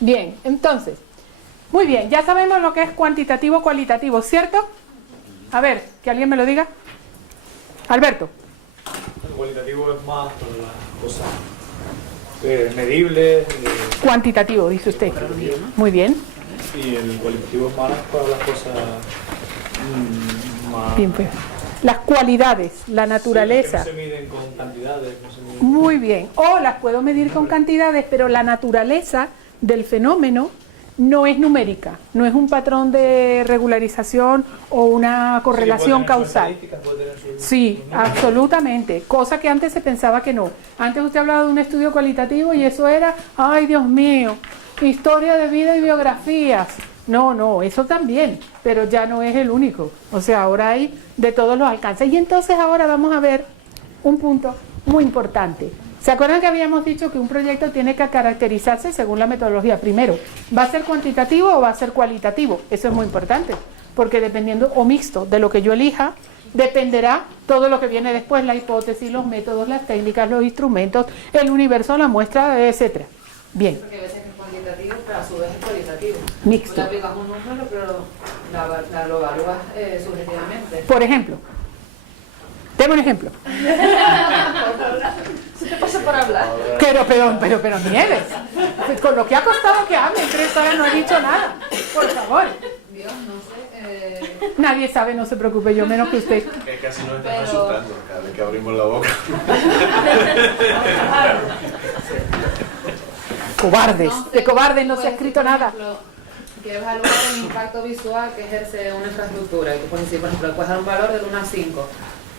Bien, entonces, muy bien, ya sabemos lo que es cuantitativo, cualitativo, ¿cierto? A ver, que alguien me lo diga. Alberto. El cualitativo es más para las cosas medibles. Cuantitativo, dice usted. Muy bien. Y el cualitativo es más para las cosas más... Bien, pues. Las cualidades, la naturaleza. Sí, no se miden con cantidades. No se miden Muy bien. O las puedo medir con cantidades, pero la naturaleza del fenómeno no es numérica, no es un patrón de regularización o una correlación causal. Sí, absolutamente. Cosa que antes se pensaba que no. Antes usted hablaba de un estudio cualitativo y eso era, ay Dios mío, historia de vida y biografías. No, eso también, pero ya no es el único. O sea, ahora hay de todos los alcances. Y entonces ahora vamos a ver un punto muy importante. ¿Se acuerdan que habíamos dicho que un proyecto tiene que caracterizarse según la metodología? Primero, ¿va a ser cuantitativo o va a ser cualitativo? Eso es muy importante, porque dependiendo, o mixto, de lo que yo elija, dependerá todo lo que viene después, la hipótesis, los métodos, las técnicas, los instrumentos, el universo, la muestra, etcétera. Bien. Porque a veces es cuantitativo, pero a su vez es cualitativo. Mixto. Tú le aplicas un número, pero lo evalúas subjetivamente. Por ejemplo, deme un ejemplo. ¿Se te pasa por hablar? Pero Nieves, con lo que ha costado que hable, en 3 horas no he dicho nada. Por favor. Dios, no sé. Nadie sabe, no se preocupe, yo menos que usted. Es casi nos están asustando cada vez que abrimos la boca. Cobardes, No sé, de cobardes no se ha puede escrito ser, nada. por ejemplo, quieres evaluar el impacto visual que ejerce una infraestructura. Y tú puedes decir, por ejemplo, puedes dar un valor del 1 a 5.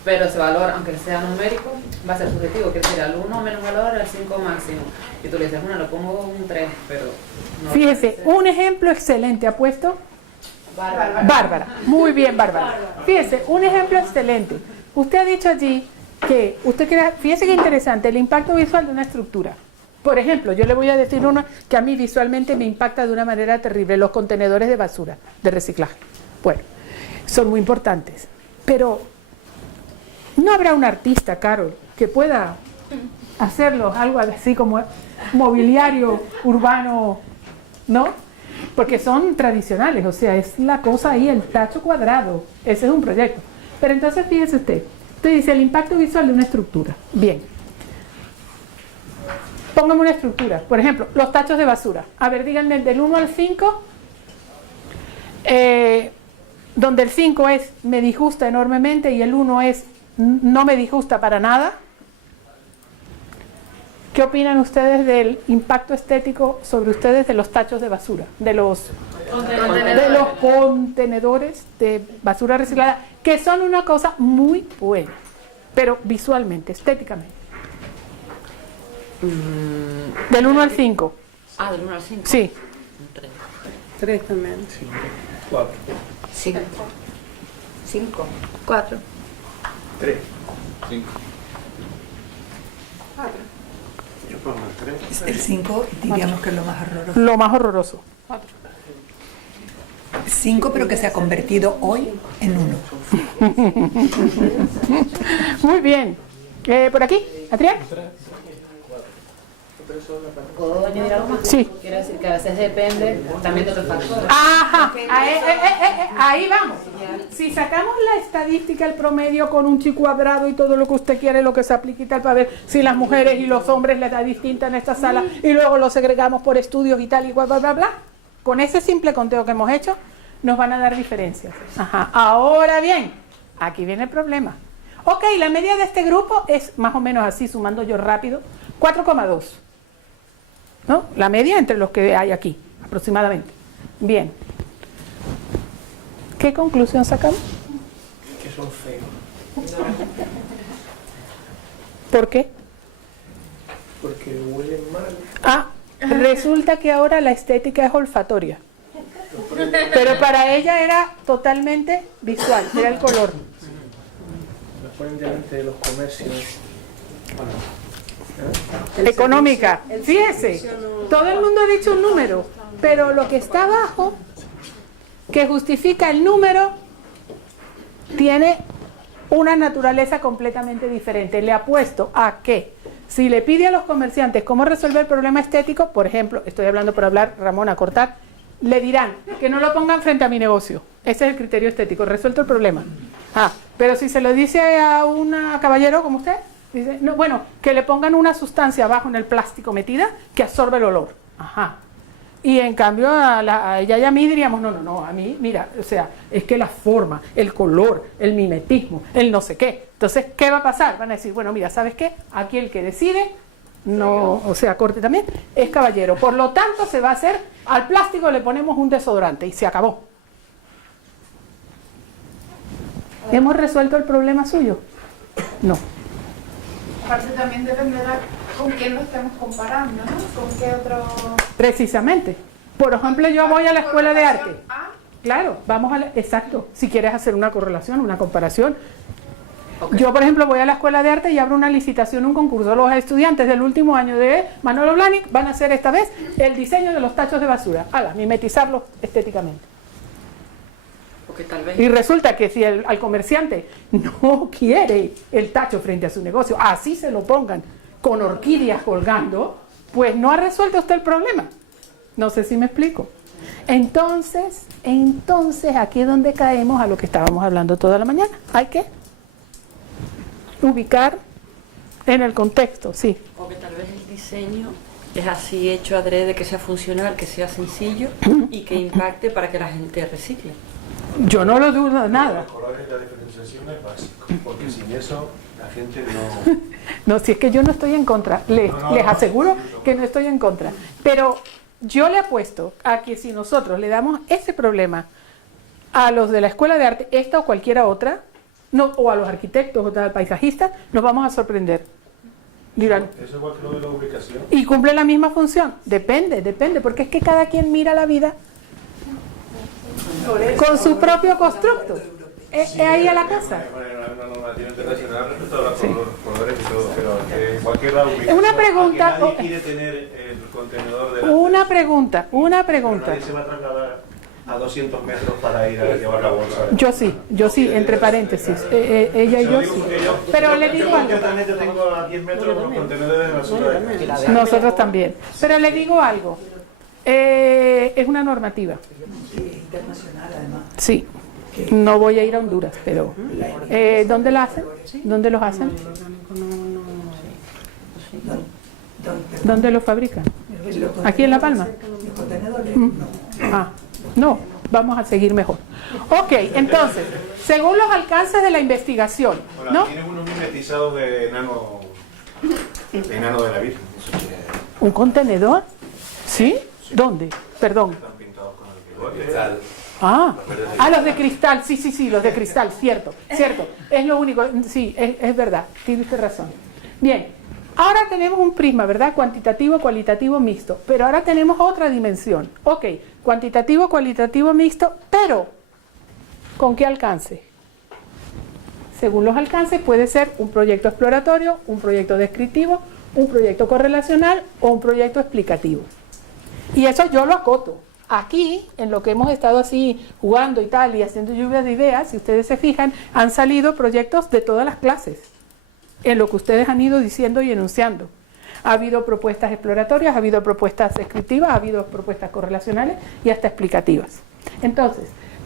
Pero ese valor, aunque sea numérico, va a ser subjetivo. Quiere decir, al 1 menos valor, al 5 máximo. Y tú le dices, bueno, le pongo un 3, pero... No Fíjese, un ejemplo excelente ha puesto Bárbara. Muy bien, Bárbara. Fíjese, un ejemplo excelente. Usted ha dicho allí que usted quiere, fíjese qué interesante, el impacto visual de una estructura. Por ejemplo, yo le voy a decir uno que a mí visualmente me impacta de una manera terrible, los contenedores de basura, de reciclaje. Bueno, son muy importantes, pero no habrá un artista, Carol, que pueda hacerlo, algo así como mobiliario urbano, ¿no? Porque son tradicionales, o sea, es la cosa ahí, el tacho cuadrado, ese es un proyecto. Pero entonces fíjese usted dice el impacto visual de una estructura. Bien. Póngame una estructura, por ejemplo, los tachos de basura. A ver, díganme del 1 al 5, donde el 5 es me disgusta enormemente y el 1 es no me disgusta para nada. ¿Qué opinan ustedes del impacto estético sobre ustedes de los tachos de basura? De los contenedores de basura reciclada, que son una cosa muy buena, pero visualmente, estéticamente. Del 1 al 5. Ah, del 1 al 5. Sí. 3 también. 4. 5. 5. 4. 3. 5. Yo pongo el 3. El 5 diríamos que es lo más horroroso. Lo más horroroso. 5, pero que se ha convertido hoy en 1. Muy bien. ¿Por aquí? ¿Adrián? ¿Puedo añadir algo más? Sí. Quiero decir que a veces depende también de otros factores. Ajá, ahí vamos. Si sacamos la estadística, el promedio con un chi cuadrado y todo lo que usted quiere, lo que se aplica y tal, para ver si las mujeres y los hombres les da distinta en esta sala y luego lo segregamos por estudios y tal y bla, bla, bla, bla, con ese simple conteo que hemos hecho, nos van a dar diferencias. Ajá. Ahora bien, aquí viene el problema. Ok, la media de este grupo es más o menos así, sumando yo rápido, 4,2. ¿No? La media entre los que hay aquí, aproximadamente. Bien. ¿Qué conclusión sacamos? Que son feos. ¿Por qué? Porque huelen mal. Ah, resulta que ahora la estética es olfatoria. Pero para ella era totalmente visual, era el color. Las ponen delante de los comercios. Económica. Fíjese, todo el mundo ha dicho un número, pero lo que está abajo, que justifica el número, tiene una naturaleza completamente diferente. Le apuesto a que Si le pide a los comerciantes cómo resolver el problema estético, por ejemplo, estoy hablando por hablar, Ramón, a cortar, le dirán que no lo pongan frente a mi negocio. Ese es el criterio estético, resuelto el problema. Pero si se lo dice a un caballero como usted, dice, no, bueno, que le pongan una sustancia abajo en el plástico metida que absorbe el olor. Y en cambio a ella y a mí diríamos, no, a mí, mira, o sea, es que la forma, el color, el mimetismo, el no sé qué. Entonces, ¿qué va a pasar? Van a decir, bueno, mira, ¿sabes qué? Aquí el que decide, no, o sea, corte también, es caballero. Por lo tanto, se va a hacer, al plástico le ponemos un desodorante y se acabó. ¿Hemos resuelto el problema suyo? No. Aparte también dependerá con quién lo estemos comparando, ¿no? ¿Con qué otro...? Precisamente. Por ejemplo, yo voy a la escuela de arte. Claro, vamos a exacto. Si quieres hacer una correlación, una comparación. Okay. Yo, por ejemplo, voy a la escuela de arte y abro una licitación, un concurso. Los estudiantes del último año de Manolo Blahnik van a hacer esta vez el diseño de los tachos de basura. Mimetizarlos estéticamente. Tal vez. Y resulta que si al comerciante no quiere el tacho frente a su negocio, así se lo pongan con orquídeas colgando, pues no ha resuelto usted el problema. No sé si me explico. Entonces aquí es donde caemos a lo que estábamos hablando toda la mañana. Hay que ubicar en el contexto, sí. O que tal vez el diseño es así hecho adrede, que sea funcional, que sea sencillo y que impacte para que la gente recicle. Yo no lo dudo nada. Los colores de la diferenciación es básico, porque sin eso la gente No, si es que yo no estoy en contra, les aseguro que no estoy en contra. Pero yo le apuesto a que si nosotros le damos ese problema a los de la escuela de arte, esta o cualquiera otra, no, o a los arquitectos o al paisajista, nos vamos a sorprender. Dirán, eso es igual que lo de la ubicación. ¿Y cumple la misma función? Depende, porque es que cada quien mira la vida con su propio constructo. Es ahí a la casa. Una normativa internacional respecto a los colores y todo, pero igual que la ubicación. Una pregunta. Nadie quiere tener el contenedor de la Una pregunta. Nadie se va a trasladar a 200 metros para ir a llevar la bolsa. Yo sí, entre paréntesis. Ella y yo sí. Pero le digo algo. Yo también tengo a 10 metros los contenedores de basura de casa. Nosotros también. Pero le digo algo. Es una normativa. Internacional, además. Sí. No voy a ir a Honduras, pero ¿dónde la hacen? ¿Dónde los hacen? ¿Dónde los fabrican? ¿Aquí en La Palma? No, vamos a seguir mejor. Ok, entonces, según los alcances de la investigación, ¿no? Tienen unos mimetizados de enano de la Virgen. ¿Un contenedor? ¿Sí? ¿Dónde? Perdón. Están pintados con el cristal. Los de cristal, sí, los de cristal, cierto, es lo único, sí, es verdad, tiene usted razón. Bien, ahora tenemos un prisma, ¿verdad? Cuantitativo, cualitativo, mixto, pero ahora tenemos otra dimensión. Ok, cuantitativo, cualitativo, mixto, pero ¿con qué alcance? Según los alcances puede ser un proyecto exploratorio, un proyecto descriptivo, un proyecto correlacional o un proyecto explicativo. Y eso yo lo acoto. Aquí, en lo que hemos estado así jugando y tal, y haciendo lluvias de ideas, si ustedes se fijan, han salido proyectos de todas las clases, en lo que ustedes han ido diciendo y enunciando. Ha habido propuestas exploratorias, ha habido propuestas descriptivas, ha habido propuestas correlacionales y hasta explicativas. Entonces,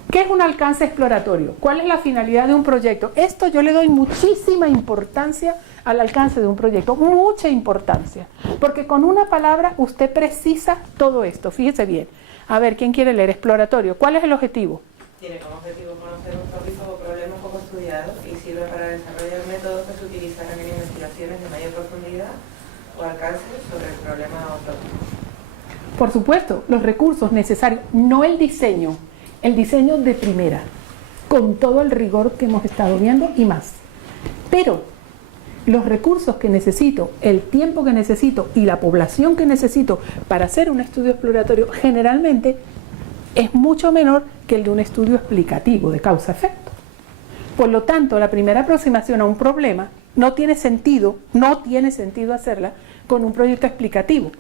¿qué es un alcance exploratorio? ¿Cuál es la finalidad de un proyecto? Esto yo le doy muchísima importancia al alcance de un proyecto, mucha importancia, porque con una palabra usted precisa todo esto. Fíjese bien. A ver, ¿quién quiere leer? Exploratorio. ¿Cuál es el objetivo? Tiene como objetivo conocer un tópico o problema poco estudiado y sirve para desarrollar métodos que se utilizarán en investigaciones de mayor profundidad o alcance sobre el problema o tópico. Por supuesto, los recursos necesarios, no el diseño de primera, con todo el rigor que hemos estado viendo y más. Pero los recursos que necesito, el tiempo que necesito y la población que necesito para hacer un estudio exploratorio generalmente es mucho menor que el de un estudio explicativo de causa-efecto. Por lo tanto, la primera aproximación a un problema no tiene sentido hacerla con un proyecto explicativo.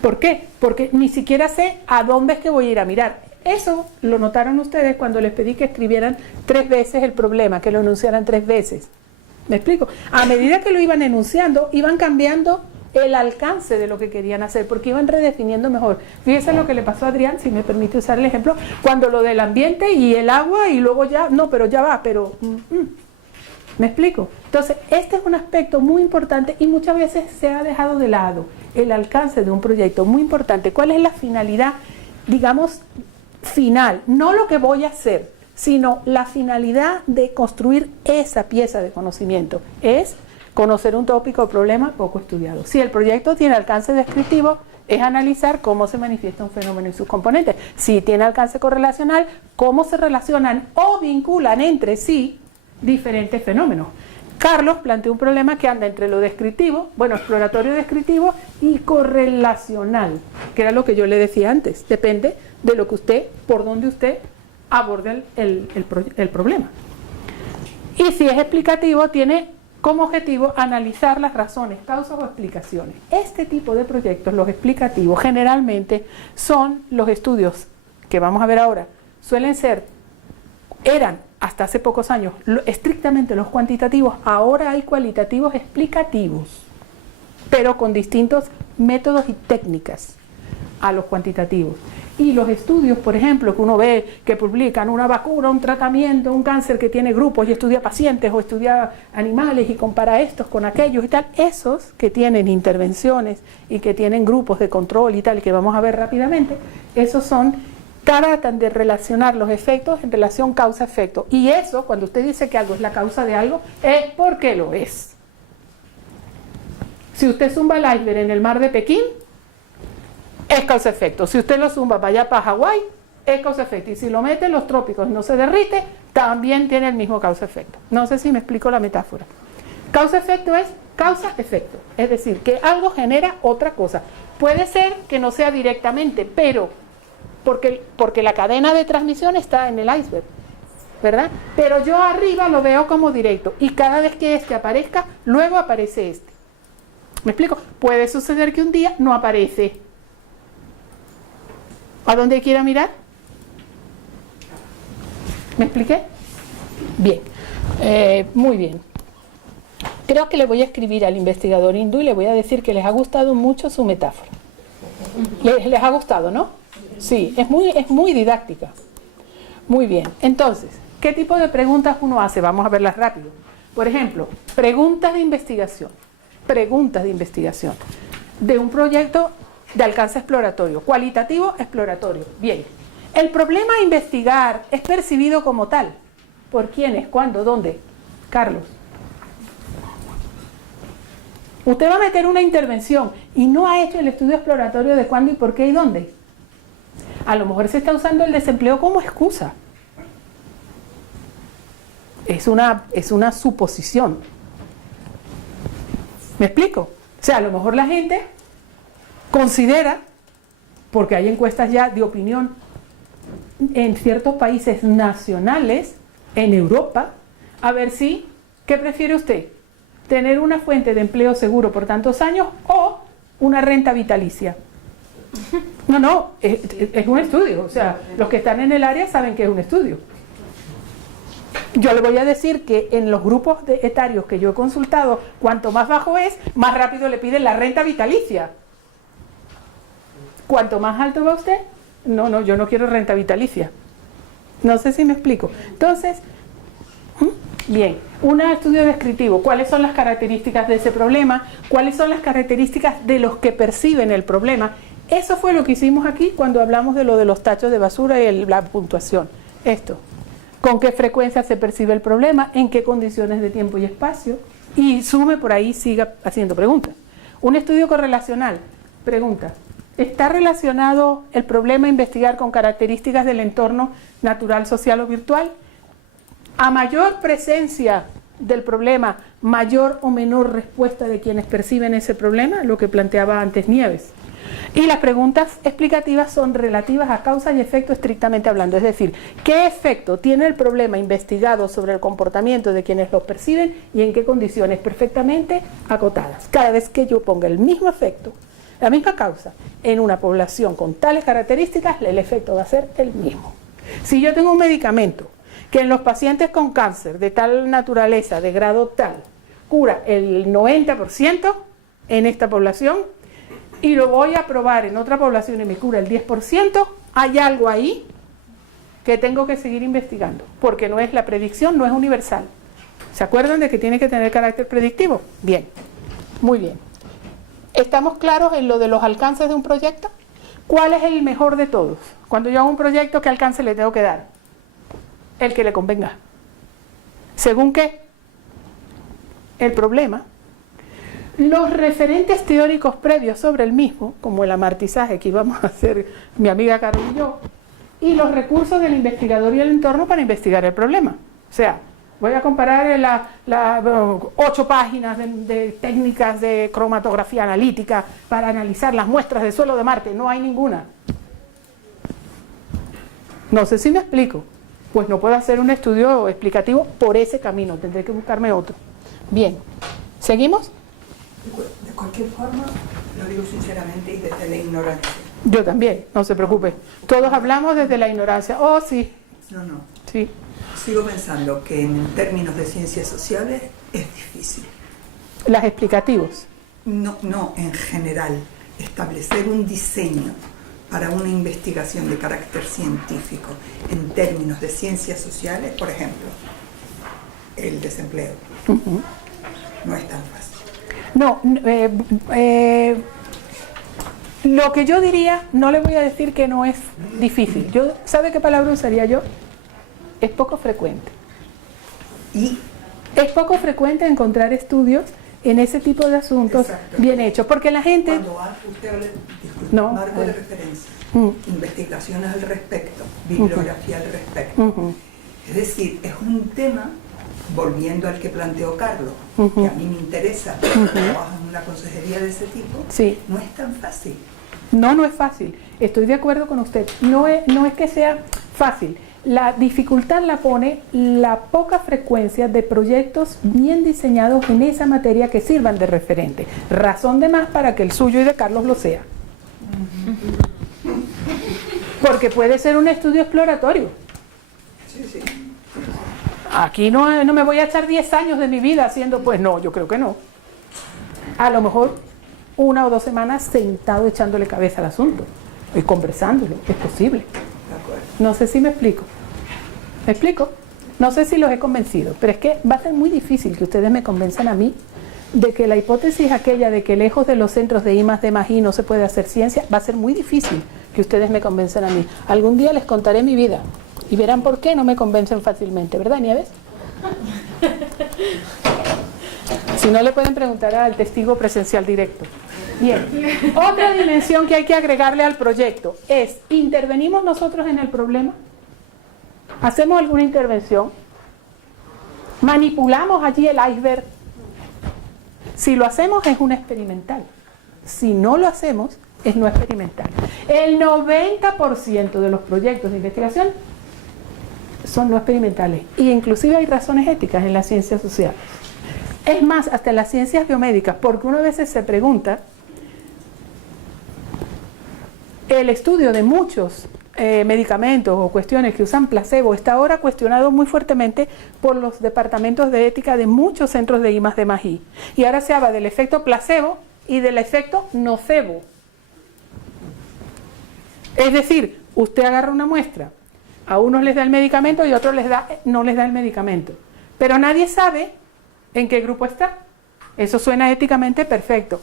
¿Por qué? Porque ni siquiera sé a dónde es que voy a ir a mirar. Eso lo notaron ustedes cuando les pedí que escribieran 3 veces el problema, que lo enunciaran 3 veces. ¿Me explico? A medida que lo iban enunciando, iban cambiando el alcance de lo que querían hacer, porque iban redefiniendo mejor. Fíjese lo que le pasó a Adrián, si me permite usar el ejemplo, cuando lo del ambiente y el agua y luego ya, no, pero ya va, pero... ¿Me explico? Entonces, este es un aspecto muy importante y muchas veces se ha dejado de lado el alcance de un proyecto, muy importante. ¿Cuál es la finalidad, digamos, final? No lo que voy a hacer, sino la finalidad de construir esa pieza de conocimiento. Es conocer un tópico o problema poco estudiado. Si el proyecto tiene alcance descriptivo, es analizar cómo se manifiesta un fenómeno y sus componentes. Si tiene alcance correlacional, cómo se relacionan o vinculan entre sí diferentes fenómenos. Carlos planteó un problema que anda entre lo descriptivo, bueno, exploratorio descriptivo y correlacional, que era lo que yo le decía antes. Depende de lo que usted, por donde usted aborde el problema. Y si es explicativo, tiene como objetivo analizar las razones, causas o explicaciones. Este tipo de proyectos, los explicativos, generalmente son los estudios que vamos a ver ahora. Eran hasta hace pocos años estrictamente los cuantitativos, ahora hay cualitativos explicativos, pero con distintos métodos y técnicas a los cuantitativos. Y los estudios, por ejemplo, que uno ve que publican una vacuna, un tratamiento, un cáncer que tiene grupos y estudia pacientes o estudia animales y compara estos con aquellos y tal, esos que tienen intervenciones y que tienen grupos de control y tal, y que vamos a ver rápidamente, esos tratan de relacionar los efectos en relación causa-efecto. Y eso, cuando usted dice que algo es la causa de algo, es porque lo es. Si usted zumba el iceberg en el mar de Pekín, es causa-efecto. Si usted lo zumba para allá, para Hawái, es causa-efecto. Y si lo mete en los trópicos y no se derrite, también tiene el mismo causa-efecto. No sé si me explico la metáfora. Causa-efecto es causa-efecto. Es decir, que algo genera otra cosa. Puede ser que no sea directamente, pero porque la cadena de transmisión está en el iceberg, ¿verdad? Pero yo arriba lo veo como directo. Y cada vez que este aparezca, luego aparece este. ¿Me explico? Puede suceder que un día no aparece. ¿A dónde quiera mirar? ¿Me expliqué? Bien, muy bien. Creo que le voy a escribir al investigador hindú y le voy a decir que les ha gustado mucho su metáfora. ¿Les ha gustado, no? Sí, es muy didáctica. Muy bien. Entonces, ¿qué tipo de preguntas uno hace? Vamos a verlas rápido. Por ejemplo, preguntas de investigación. Preguntas de investigación de un proyecto de alcance exploratorio, cualitativo exploratorio. Bien, el problema a investigar es percibido como tal. ¿Por quiénes? ¿Cuándo? ¿Dónde? Carlos. Usted va a meter una intervención y no ha hecho el estudio exploratorio de cuándo y por qué y dónde. A lo mejor se está usando el desempleo como excusa. Es una suposición. ¿Me explico? O sea, a lo mejor la gente considera, porque hay encuestas ya de opinión en ciertos países nacionales, en Europa, a ver si, ¿qué prefiere usted? ¿Tener una fuente de empleo seguro por tantos años o una renta vitalicia? No, es un estudio, o sea, los que están en el área saben que es un estudio. Yo le voy a decir que en los grupos etarios que yo he consultado, cuanto más bajo es, más rápido le piden la renta vitalicia. ¿Cuánto más alto va usted? No, yo no quiero renta vitalicia. No sé si me explico. Entonces, bien, un estudio descriptivo. ¿Cuáles son las características de ese problema? ¿Cuáles son las características de los que perciben el problema? Eso fue lo que hicimos aquí cuando hablamos de lo de los tachos de basura y la puntuación. Esto. ¿Con qué frecuencia se percibe el problema? ¿En qué condiciones de tiempo y espacio? Y sume por ahí, siga haciendo preguntas. Un estudio correlacional. Pregunta. ¿Está relacionado el problema a investigar con características del entorno natural, social o virtual? A mayor presencia del problema, mayor o menor respuesta de quienes perciben ese problema, lo que planteaba antes Nieves. Y las preguntas explicativas son relativas a causa y efecto estrictamente hablando, es decir, ¿qué efecto tiene el problema investigado sobre el comportamiento de quienes lo perciben y en qué condiciones perfectamente acotadas? Cada vez que yo ponga el mismo efecto, la misma causa, en una población con tales características, el efecto va a ser el mismo. Si yo tengo un medicamento que en los pacientes con cáncer de tal naturaleza, de grado tal, cura el 90% en esta población y lo voy a probar en otra población y me cura el 10%, hay algo ahí que tengo que seguir investigando, porque no es la predicción, no es universal. ¿Se acuerdan de que tiene que tener carácter predictivo? Bien, muy bien. ¿Estamos claros en lo de los alcances de un proyecto? ¿Cuál es el mejor de todos? Cuando yo hago un proyecto, ¿qué alcance le tengo que dar? El que le convenga. ¿Según qué? El problema. Los referentes teóricos previos sobre el mismo, como el amartizaje que íbamos a hacer mi amiga Carol y yo, y los recursos del investigador y el entorno para investigar el problema. O sea, voy a comparar 8 páginas de técnicas de cromatografía analítica para analizar las muestras de suelo de Marte. No hay ninguna. No sé si me explico. Pues no puedo hacer un estudio explicativo por ese camino. Tendré que buscarme otro. Bien. ¿Seguimos? De cualquier forma, lo digo sinceramente y desde la ignorancia. Yo también, no se preocupe. Todos hablamos desde la ignorancia. Oh, sí. No. Sí. Sigo pensando que en términos de ciencias sociales es difícil. Las explicativos. No, en general. Establecer un diseño para una investigación de carácter científico en términos de ciencias sociales, por ejemplo, el desempleo. No es tan fácil. No, lo que yo diría, no le voy a decir que no es difícil. ¿Sabe qué palabra usaría yo? Es poco frecuente. Y es poco frecuente encontrar estudios en ese tipo de asuntos. Exacto. Bien hechos, porque la gente... Cuando usted habla, disculpe, marco de referencia, investigaciones al respecto, bibliografía al respecto. Es decir, es un tema, volviendo al que planteó Carlos, que a mí me interesa, trabajo en una consejería de ese tipo, sí. No es tan fácil. No es fácil. Estoy de acuerdo con usted. No es que sea fácil. La dificultad la pone la poca frecuencia de proyectos bien diseñados en esa materia que sirvan de referente. Razón de más para que el suyo y de Carlos lo sea. Porque puede ser un estudio exploratorio. Sí. Aquí no me voy a echar 10 años de mi vida haciendo, pues no, yo creo que no. A lo mejor 1 o 2 semanas sentado echándole cabeza al asunto y conversándolo, es posible. No sé si me explico. ¿Me explico? No sé si los he convencido, pero es que va a ser muy difícil que ustedes me convenzan a mí de que la hipótesis aquella de que lejos de los centros de I+D+I no se puede hacer ciencia, va a ser muy difícil que ustedes me convenzan a mí. Algún día les contaré mi vida y verán por qué no me convencen fácilmente, ¿verdad, Nieves? Si no, le pueden preguntar al testigo presencial directo. Bien, otra dimensión que hay que agregarle al proyecto es, ¿intervenimos nosotros en el problema? ¿Hacemos alguna intervención? ¿Manipulamos allí el iceberg? Si lo hacemos es un experimental. Si no lo hacemos es no experimental. El 90% de los proyectos de investigación son no experimentales. Y inclusive hay razones éticas en las ciencias sociales. Es más, hasta en las ciencias biomédicas, porque uno a veces se pregunta, el estudio de muchos medicamentos o cuestiones que usan placebo está ahora cuestionado muy fuertemente por los departamentos de ética de muchos centros de I+D+I. Y ahora se habla del efecto placebo y del efecto nocebo. Es decir, usted agarra una muestra, a unos les da el medicamento y a otros no les da el medicamento. Pero nadie sabe en qué grupo está. Eso suena éticamente perfecto.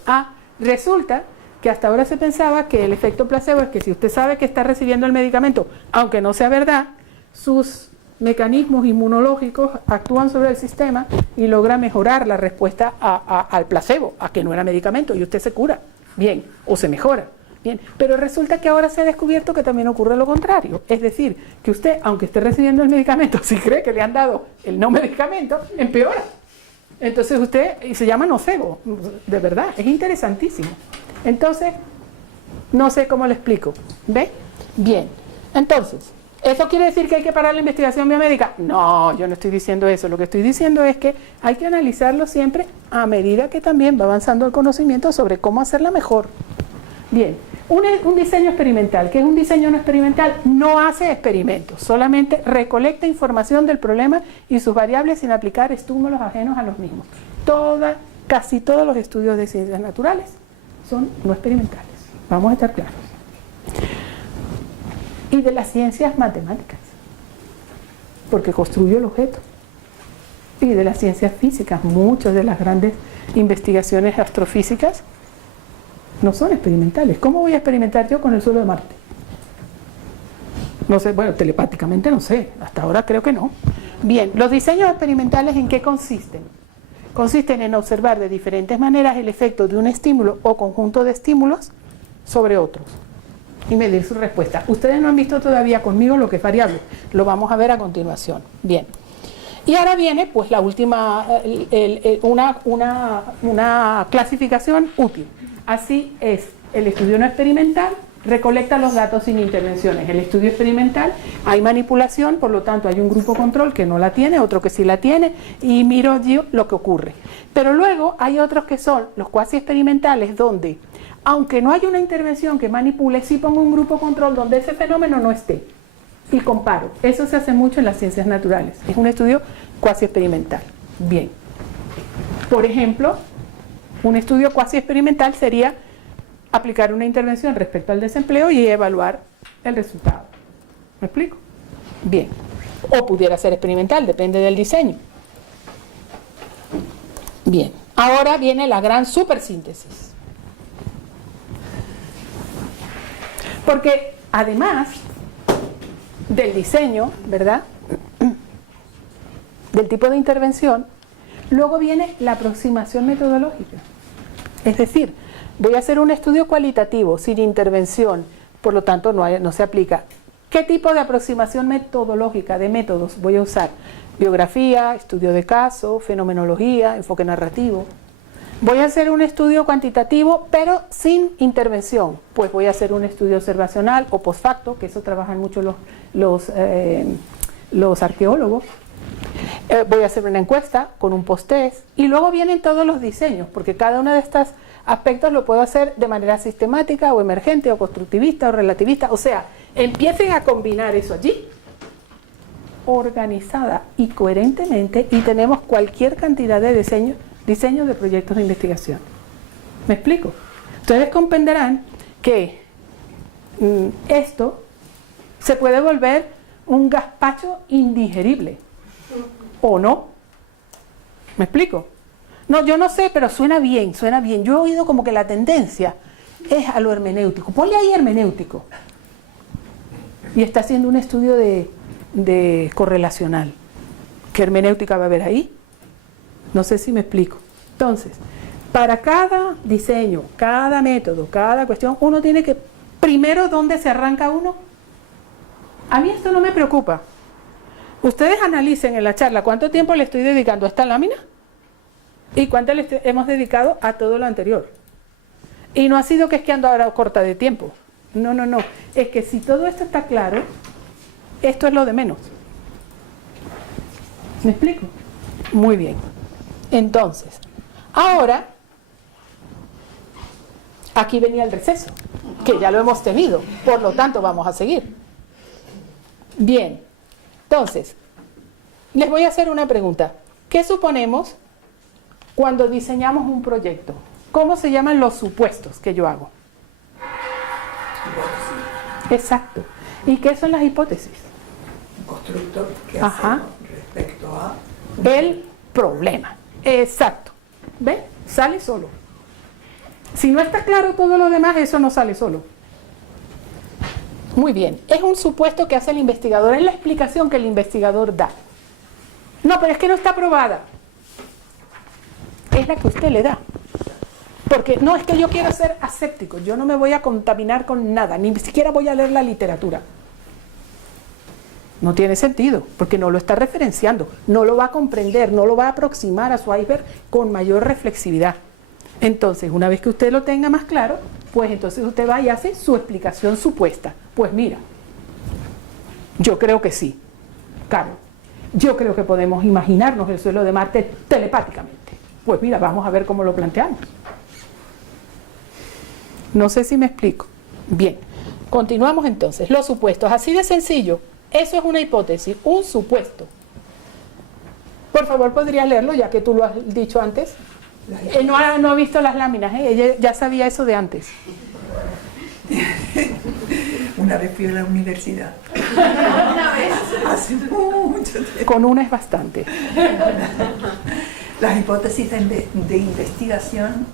Resulta que hasta ahora se pensaba que el efecto placebo es que si usted sabe que está recibiendo el medicamento, aunque no sea verdad, sus mecanismos inmunológicos actúan sobre el sistema y logra mejorar la respuesta al placebo, a que no era medicamento, y usted se cura, bien, o se mejora, bien. Pero resulta que ahora se ha descubierto que también ocurre lo contrario, es decir, que usted, aunque esté recibiendo el medicamento, si cree que le han dado el no medicamento, empeora. Entonces usted, y se llama nocebo, de verdad, es interesantísimo. Entonces, no sé cómo le explico, ¿ve? Bien, entonces, ¿eso quiere decir que hay que parar la investigación biomédica? No, yo no estoy diciendo eso, lo que estoy diciendo es que hay que analizarlo siempre a medida que también va avanzando el conocimiento sobre cómo hacerla mejor. Bien, Un diseño experimental, ¿qué es un diseño no experimental? No hace experimentos, solamente recolecta información del problema y sus variables sin aplicar estímulos ajenos a los mismos. Casi todos los estudios de ciencias naturales son no experimentales, vamos a estar claros. Y de las ciencias matemáticas, porque construye el objeto. Y de las ciencias físicas, muchas de las grandes investigaciones astrofísicas no son experimentales. ¿Cómo voy a experimentar yo con el suelo de Marte? No sé, bueno, telepáticamente no sé, hasta ahora creo que no. Bien, los diseños experimentales, ¿en qué consisten? Consisten en observar de diferentes maneras el efecto de un estímulo o conjunto de estímulos sobre otros y medir su respuesta. Ustedes no han visto todavía conmigo lo que es variable, lo vamos a ver a continuación. Bien. Y ahora viene pues la última, una clasificación útil. Así es, el estudio no experimental recolecta los datos sin intervenciones. El estudio experimental hay manipulación, por lo tanto hay un grupo control que no la tiene, otro que sí la tiene, y miro yo lo que ocurre. Pero luego hay otros que son los cuasi experimentales, donde, aunque no hay una intervención que manipule, sí pongo un grupo control donde ese fenómeno no esté. Y comparo. Eso se hace mucho en las ciencias naturales. Es un estudio cuasi experimental. Bien. Por ejemplo, un estudio cuasi experimental sería aplicar una intervención respecto al desempleo y evaluar el resultado. ¿Me explico? Bien. O pudiera ser experimental, depende del diseño. Bien. Ahora viene la gran supersíntesis. Porque además del diseño, ¿verdad?, del tipo de intervención, luego viene la aproximación metodológica. Es decir, voy a hacer un estudio cualitativo sin intervención, por lo tanto no se aplica. ¿Qué tipo de aproximación metodológica, de métodos voy a usar? Biografía, estudio de caso, fenomenología, enfoque narrativo. Voy a hacer un estudio cuantitativo, pero sin intervención. Pues voy a hacer un estudio observacional o post facto, que eso trabajan mucho los arqueólogos. Voy a hacer una encuesta con un post-test. Y luego vienen todos los diseños, porque cada uno de estos aspectos lo puedo hacer de manera sistemática o emergente o constructivista o relativista. O sea, empiecen a combinar eso allí, organizada y coherentemente, y tenemos cualquier cantidad de diseño de proyectos de investigación. ¿Me explico? Ustedes comprenderán que esto se puede volver un gazpacho indigerible, ¿o no? ¿Me explico? No, yo no sé, pero suena bien, suena bien. Yo he oído como que la tendencia es a lo hermenéutico. Ponle ahí hermenéutico. Y está haciendo un estudio de correlacional. ¿Qué hermenéutica va a haber ahí? No sé si me explico. Entonces, para cada diseño, cada método, cada cuestión, uno tiene que, primero, ¿dónde se arranca uno? A mí esto no me preocupa. Ustedes analicen en la charla cuánto tiempo le estoy dedicando a esta lámina y cuánto hemos dedicado a todo lo anterior. Y no ha sido que es que ando ahora corta de tiempo. No, no, no. Es que si todo esto está claro, esto es lo de menos. ¿Me explico? Muy bien. Entonces, ahora, aquí venía el receso, que ya lo hemos tenido, por lo tanto vamos a seguir. Bien, entonces, les voy a hacer una pregunta. ¿Qué suponemos cuando diseñamos un proyecto? ¿Cómo se llaman los supuestos que yo hago? Exacto. ¿Y qué son las hipótesis? Un constructor que Ajá. hace respecto a El problema. Exacto. ¿Ven? Sale solo. Si no está claro todo lo demás, eso no sale solo. Muy bien. Es un supuesto que hace el investigador. Es la explicación que el investigador da. No, pero es que no está probada. Es la que usted le da. Porque no es que yo quiero ser aséptico. Yo no me voy a contaminar con nada. Ni siquiera voy a leer la literatura. No tiene sentido, porque no lo está referenciando, no lo va a comprender, no lo va a aproximar a su iceberg con mayor reflexividad. Entonces, una vez que usted lo tenga más claro, pues entonces usted va y hace su explicación supuesta. Pues mira, yo creo que sí, Carlos, yo creo que podemos imaginarnos el suelo de Marte telepáticamente. Pues mira, vamos a ver cómo lo planteamos. No sé si me explico. Bien, continuamos entonces. Los supuestos, así de sencillo. Eso es una hipótesis, un supuesto. Por favor, ¿podrías leerlo ya que tú lo has dicho antes? No ha visto las láminas, ella ya sabía eso de antes. Una vez fui a la universidad. Hace mucho tiempo. Con una es bastante. Las hipótesis de investigación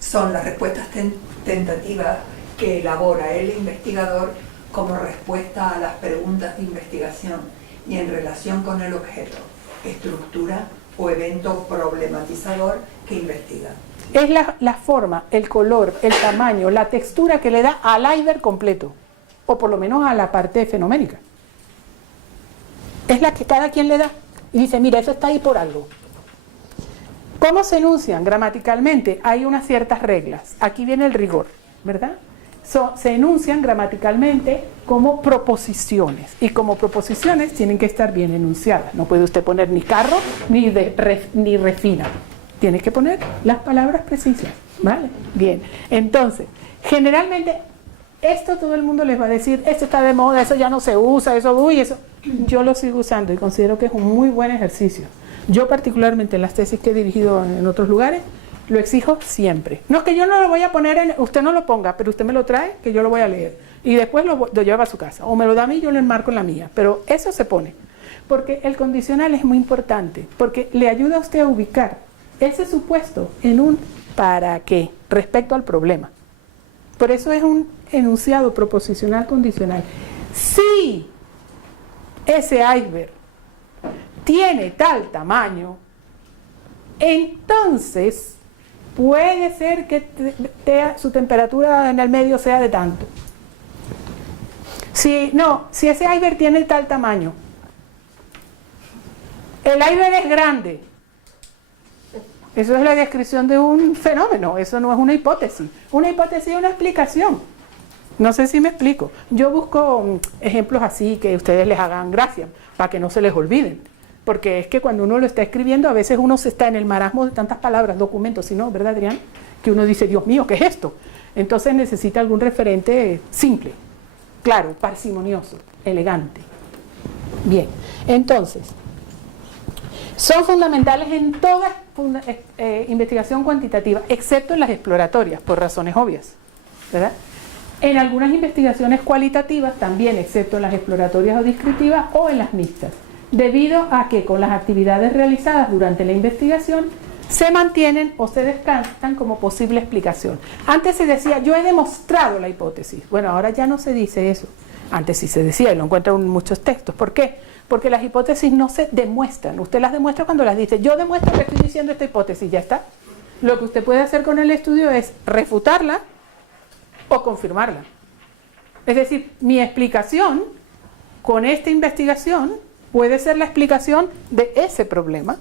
son las respuestas tentativas que elabora el investigador como respuesta a las preguntas de investigación y en relación con el objeto, estructura o evento problematizador que investiga. Es la forma, el color, el tamaño, la textura que le da al iceberg completo, o por lo menos a la parte fenoménica. Es la que cada quien le da y dice, mira, eso está ahí por algo. ¿Cómo se enuncian gramaticalmente? Hay unas ciertas reglas. Aquí viene el rigor, ¿verdad? Se enuncian gramaticalmente como proposiciones, y como proposiciones tienen que estar bien enunciadas. No puede usted poner ni carro ni refina. Tiene que poner las palabras precisas, ¿vale? Bien, entonces, generalmente, esto todo el mundo les va a decir, esto está de moda, eso ya no se usa, eso, eso. Yo lo sigo usando y considero que es un muy buen ejercicio. Yo particularmente en las tesis que he dirigido en otros lugares, lo exijo siempre. No es que yo no lo voy a poner, usted no lo ponga, pero usted me lo trae, que yo lo voy a leer. Y después lo lleva a su casa. O me lo da a mí y yo lo enmarco en la mía. Pero eso se pone. Porque el condicional es muy importante. Porque le ayuda a usted a ubicar ese supuesto en un para qué respecto al problema. Por eso es un enunciado proposicional condicional. Si ese iceberg tiene tal tamaño, entonces puede ser que su temperatura en el medio sea de tanto. Si ese iceberg tiene tal tamaño, el iceberg es grande. Eso es la descripción de un fenómeno, eso no es una hipótesis. Una hipótesis es una explicación. No sé si me explico. Yo busco ejemplos así que ustedes les hagan gracia, para que no se les olviden. Porque es que cuando uno lo está escribiendo, a veces uno se está en el marasmo de tantas palabras, documentos, ¿sí no? ¿Verdad, Adrián? Que uno dice, Dios mío, ¿qué es esto? Entonces necesita algún referente simple, claro, parsimonioso, elegante. Bien, entonces, son fundamentales en toda investigación cuantitativa, excepto en las exploratorias, por razones obvias, ¿verdad? En algunas investigaciones cualitativas también, excepto en las exploratorias o descriptivas o en las mixtas, debido a que con las actividades realizadas durante la investigación se mantienen o se descartan como posible explicación. Antes se decía, yo he demostrado la hipótesis. Bueno, ahora ya no se dice eso. Antes sí se decía, y lo encuentran en muchos textos. ¿Por qué? Porque las hipótesis no se demuestran. Usted las demuestra cuando las dice. Yo demuestro que estoy diciendo esta hipótesis, ya está. Lo que usted puede hacer con el estudio es refutarla o confirmarla. Es decir, mi explicación con esta investigación puede ser la explicación de ese problema,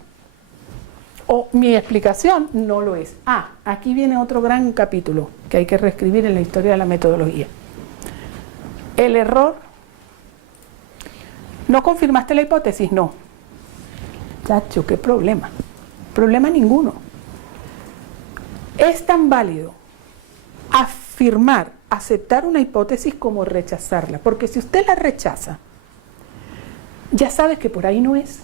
o mi explicación no lo es. Aquí viene otro gran capítulo que hay que reescribir en la historia de la metodología. El error. ¿No confirmaste la hipótesis? No. Chacho, qué problema. Problema ninguno. Es tan válido afirmar, aceptar una hipótesis como rechazarla, porque si usted la rechaza, ya sabe que por ahí no es.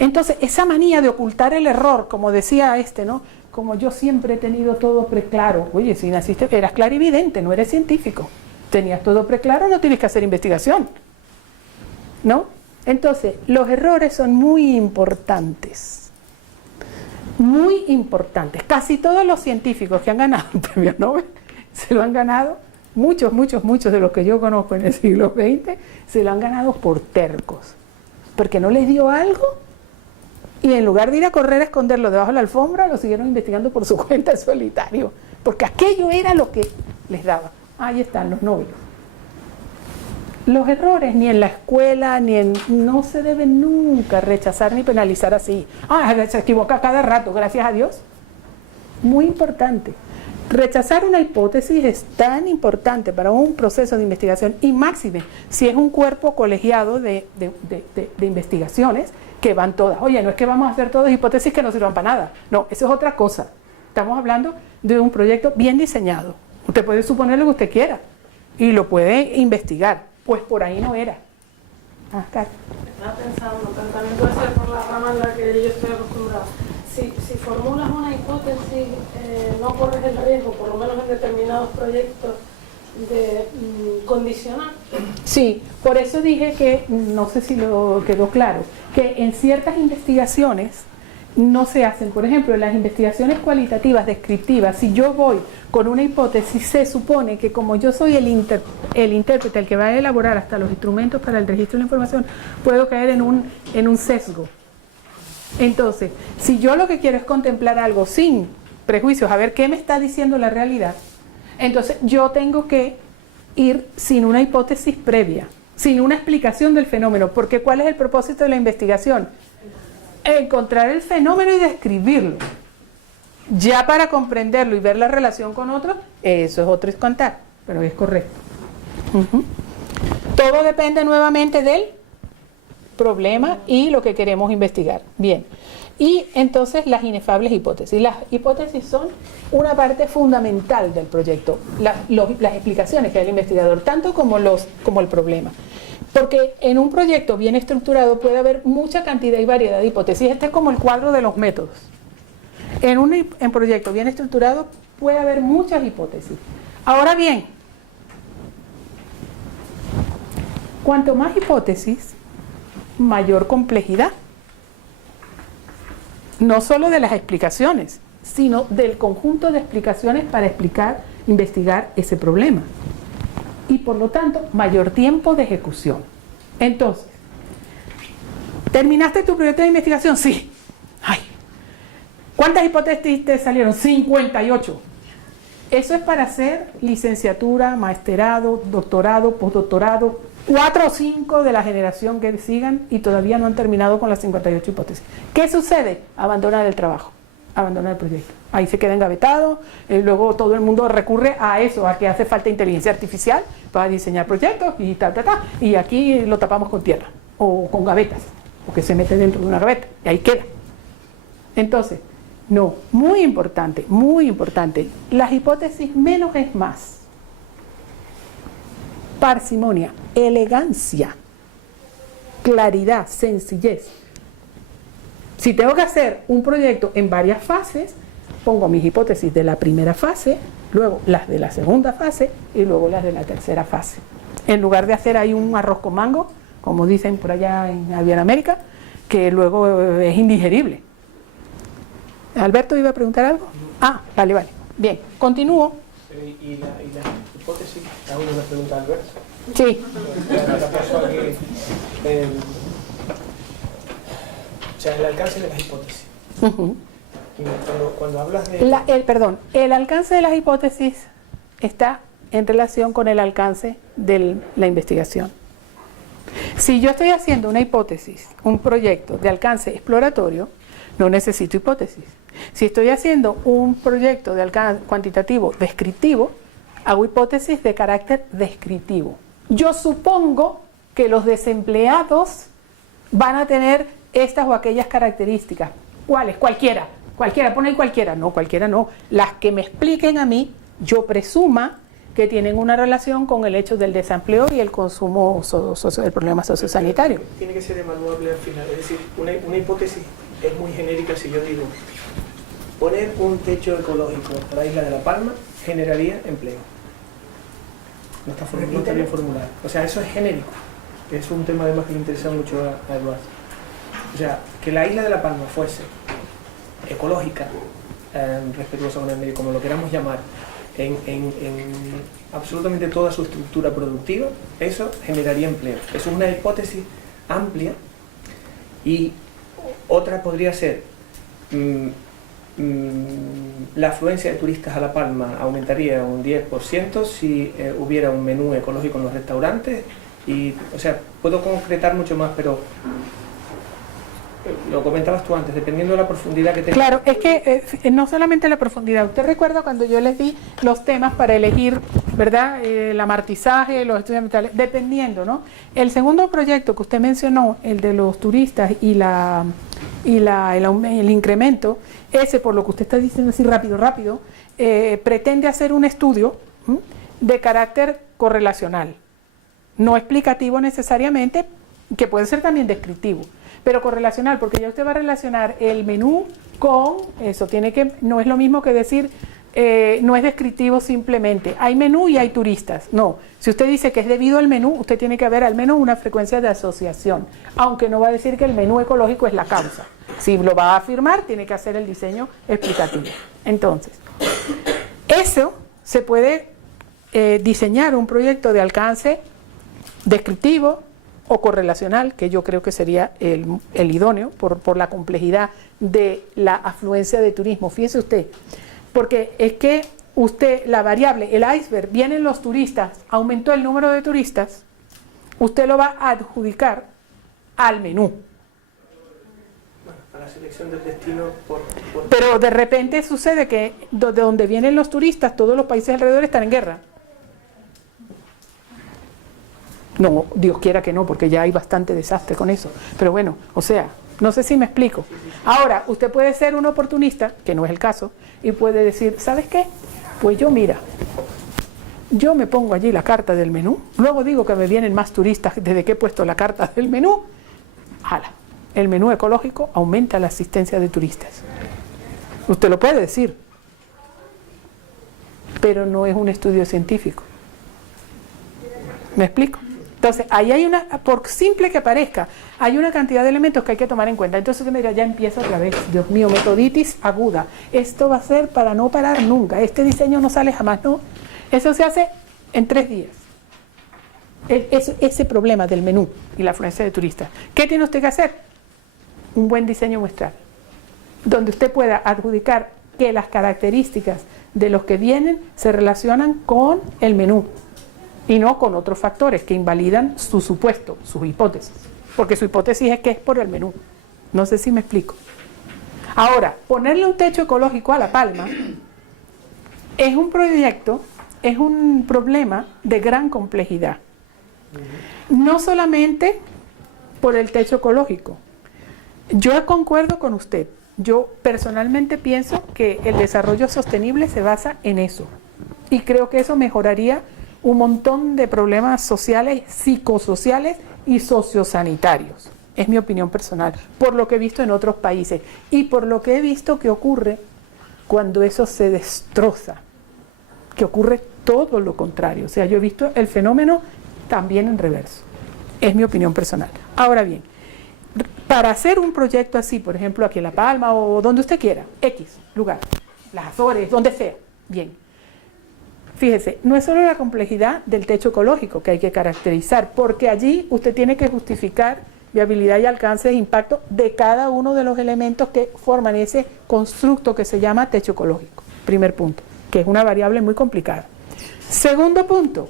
Entonces, esa manía de ocultar el error, como decía ¿no? Como yo siempre he tenido todo preclaro. Oye, si naciste, eras clarividente, no eres científico. Tenías todo preclaro, no tienes que hacer investigación. ¿No? Entonces, los errores son muy importantes. Muy importantes. Casi todos los científicos que han ganado un premio Nobel se lo han ganado. Muchos de los que yo conozco en el siglo XX se lo han ganado por tercos, porque no les dio algo y en lugar de ir a correr a esconderlo debajo de la alfombra, lo siguieron investigando por su cuenta en solitario, porque aquello era lo que les daba. Ahí están los Nobel. Los errores ni en la escuela no se deben nunca rechazar ni penalizar así. Se equivoca cada rato, gracias a Dios. Muy importante. Rechazar una hipótesis es tan importante para un proceso de investigación, y máxime si es un cuerpo colegiado de investigaciones que van todas. Oye, no es que vamos a hacer todas hipótesis que no sirvan para nada. No, eso es otra cosa. Estamos hablando de un proyecto bien diseñado, Usted puede suponer lo que usted quiera y lo puede investigar. Pues por ahí no era. Carlos. Estaba pensando, pero también puede ser por la rama en la que yo estoy acostumbrada. Si formulas una hipótesis, no corres el riesgo, por lo menos en determinados proyectos, de condicionar. Sí, por eso dije que, no sé si lo quedó claro, que en ciertas investigaciones no se hacen. Por ejemplo, en las investigaciones cualitativas, descriptivas, si yo voy con una hipótesis, se supone que como yo soy el intérprete, el que va a elaborar hasta los instrumentos para el registro de la información, puedo caer en un sesgo. Entonces, si yo lo que quiero es contemplar algo sin prejuicios, a ver qué me está diciendo la realidad, entonces yo tengo que ir sin una hipótesis previa, sin una explicación del fenómeno, porque ¿cuál es el propósito de la investigación? Encontrar el fenómeno y describirlo. Ya para comprenderlo y ver la relación con otros, eso es otro contar, pero es correcto. Todo depende nuevamente del problema y lo que queremos investigar. Bien, y entonces las inefables hipótesis. Las hipótesis son una parte fundamental del proyecto, las explicaciones que da el investigador, tanto como el problema. Porque en un proyecto bien estructurado puede haber mucha cantidad y variedad de hipótesis. Este es como el cuadro de los métodos. En un proyecto bien estructurado puede haber muchas hipótesis. Ahora bien, cuanto más hipótesis, mayor complejidad. No solo de las explicaciones, sino del conjunto de explicaciones para investigar ese problema. Y por lo tanto, mayor tiempo de ejecución. Entonces, ¿terminaste tu proyecto de investigación? Sí. Ay, ¿cuántas hipótesis te salieron? 58. Eso es para hacer licenciatura, maesterado, doctorado, postdoctorado, 4 o 5 de la generación que sigan y todavía no han terminado con las 58 hipótesis. ¿Qué sucede? Abandonan el trabajo, abandonan el proyecto. Ahí se queda engavetado, luego todo el mundo recurre a eso, a que hace falta inteligencia artificial para diseñar proyectos y y aquí lo tapamos con tierra o con gavetas, porque se mete dentro de una gaveta y ahí queda. Entonces, no, muy importante, las hipótesis menos es más. Parsimonia, elegancia, claridad, sencillez. Si tengo que hacer un proyecto en varias fases, pongo mis hipótesis de la primera fase, luego las de la segunda fase y luego las de la tercera fase. En lugar de hacer ahí un arroz con mango, como dicen por allá en América, que luego es indigerible. ¿Alberto iba a preguntar algo? Ah, vale. Bien, continúo. ¿Y la hipótesis? Hago una pregunta a Alberto. Sí. La paso aquí. O sea, el alcance de las hipótesis. Y cuando hablas de... el alcance de las hipótesis está en relación con el alcance de la investigación. Si yo estoy haciendo una hipótesis, un proyecto de alcance exploratorio, no necesito hipótesis. Si estoy haciendo un proyecto de alcance cuantitativo descriptivo, hago hipótesis de carácter descriptivo. Yo supongo que los desempleados van a tener estas o aquellas características. ¿Cuáles? Cualquiera, pone ahí cualquiera. No, cualquiera no. Las que me expliquen a mí, yo presuma que tienen una relación con el hecho del desempleo y el consumo, el problema sociosanitario. Tiene que ser evaluable al final. Es decir, una hipótesis es muy genérica si yo digo, poner un techo ecológico para la isla de La Palma generaría empleo. No está bien formulado. O sea, eso es genérico. Es un tema además que le interesa mucho a Eduardo. O sea, que la isla de La Palma fuese ecológica, respetuosa con el medio, como lo queramos llamar, en absolutamente toda su estructura productiva, eso generaría empleo. Eso es una hipótesis amplia. Y otra podría ser la afluencia de turistas a La Palma aumentaría un 10% si hubiera un menú ecológico en los restaurantes. Y, o sea, puedo concretar mucho más, pero lo comentabas tú antes, dependiendo de la profundidad que tenga. Claro, es que no solamente la profundidad. Usted recuerda cuando yo les di los temas para elegir, ¿verdad? El amartizaje, los estudios ambientales, dependiendo, ¿no? El segundo proyecto que usted mencionó, el de los turistas y el incremento, ese por lo que usted está diciendo así rápido, pretende hacer un estudio de carácter correlacional, no explicativo necesariamente, que puede ser también descriptivo, pero correlacional, porque ya usted va a relacionar el menú con eso. No es lo mismo que decir, no es descriptivo simplemente, hay menú y hay turistas. No, si usted dice que es debido al menú, usted tiene que ver al menos una frecuencia de asociación, aunque no va a decir que el menú ecológico es la causa. Si lo va a afirmar, tiene que hacer el diseño explicativo. Entonces, eso se puede diseñar un proyecto de alcance descriptivo o correlacional, que yo creo que sería el idóneo por la complejidad de la afluencia de turismo. Fíjese usted, porque es que usted, la variable, el iceberg, vienen los turistas, aumentó el número de turistas, usted lo va a adjudicar al menú. A la selección del destino Pero de repente sucede que de donde vienen los turistas, todos los países alrededor están en guerra. No, Dios quiera que no, porque ya hay bastante desastre con eso. Pero bueno, o sea, no sé si me explico. Ahora, usted puede ser un oportunista, que no es el caso, y puede decir, ¿sabes qué? Pues yo me pongo allí la carta del menú, luego digo que me vienen más turistas desde que he puesto la carta del menú. ¡Hala! El menú ecológico aumenta la asistencia de turistas. Usted lo puede decir, pero no es un estudio científico. ¿Me explico? Entonces, ahí hay por simple que parezca, hay una cantidad de elementos que hay que tomar en cuenta. Entonces usted me dirá, ya empieza otra vez, Dios mío, metoditis aguda. Esto va a ser para no parar nunca, este diseño no sale jamás, no. Eso se hace en 3 días. Ese problema del menú y la afluencia de turistas. ¿Qué tiene usted que hacer? Un buen diseño muestral, donde usted pueda adjudicar que las características de los que vienen se relacionan con el menú y no con otros factores que invalidan su supuesto, su hipótesis, porque su hipótesis es que es por el menú. No sé si me explico. Ahora, ponerle un techo ecológico a La Palma es un proyecto, es un problema de gran complejidad. No solamente por el techo ecológico. Yo concuerdo con usted. Yo personalmente pienso que el desarrollo sostenible se basa en eso. Y creo que eso mejoraría un montón de problemas sociales, psicosociales y sociosanitarios. Es mi opinión personal, por lo que he visto en otros países y por lo que he visto que ocurre cuando eso se destroza, que ocurre todo lo contrario. O sea, yo he visto el fenómeno también en reverso. Es mi opinión personal. Ahora bien, para hacer un proyecto así, por ejemplo, aquí en La Palma o donde usted quiera, X lugar, las Azores, donde sea, bien. Fíjese, no es solo la complejidad del techo ecológico que hay que caracterizar, porque allí usted tiene que justificar viabilidad y alcance de impacto de cada uno de los elementos que forman ese constructo que se llama techo ecológico. Primer punto, que es una variable muy complicada. Segundo punto,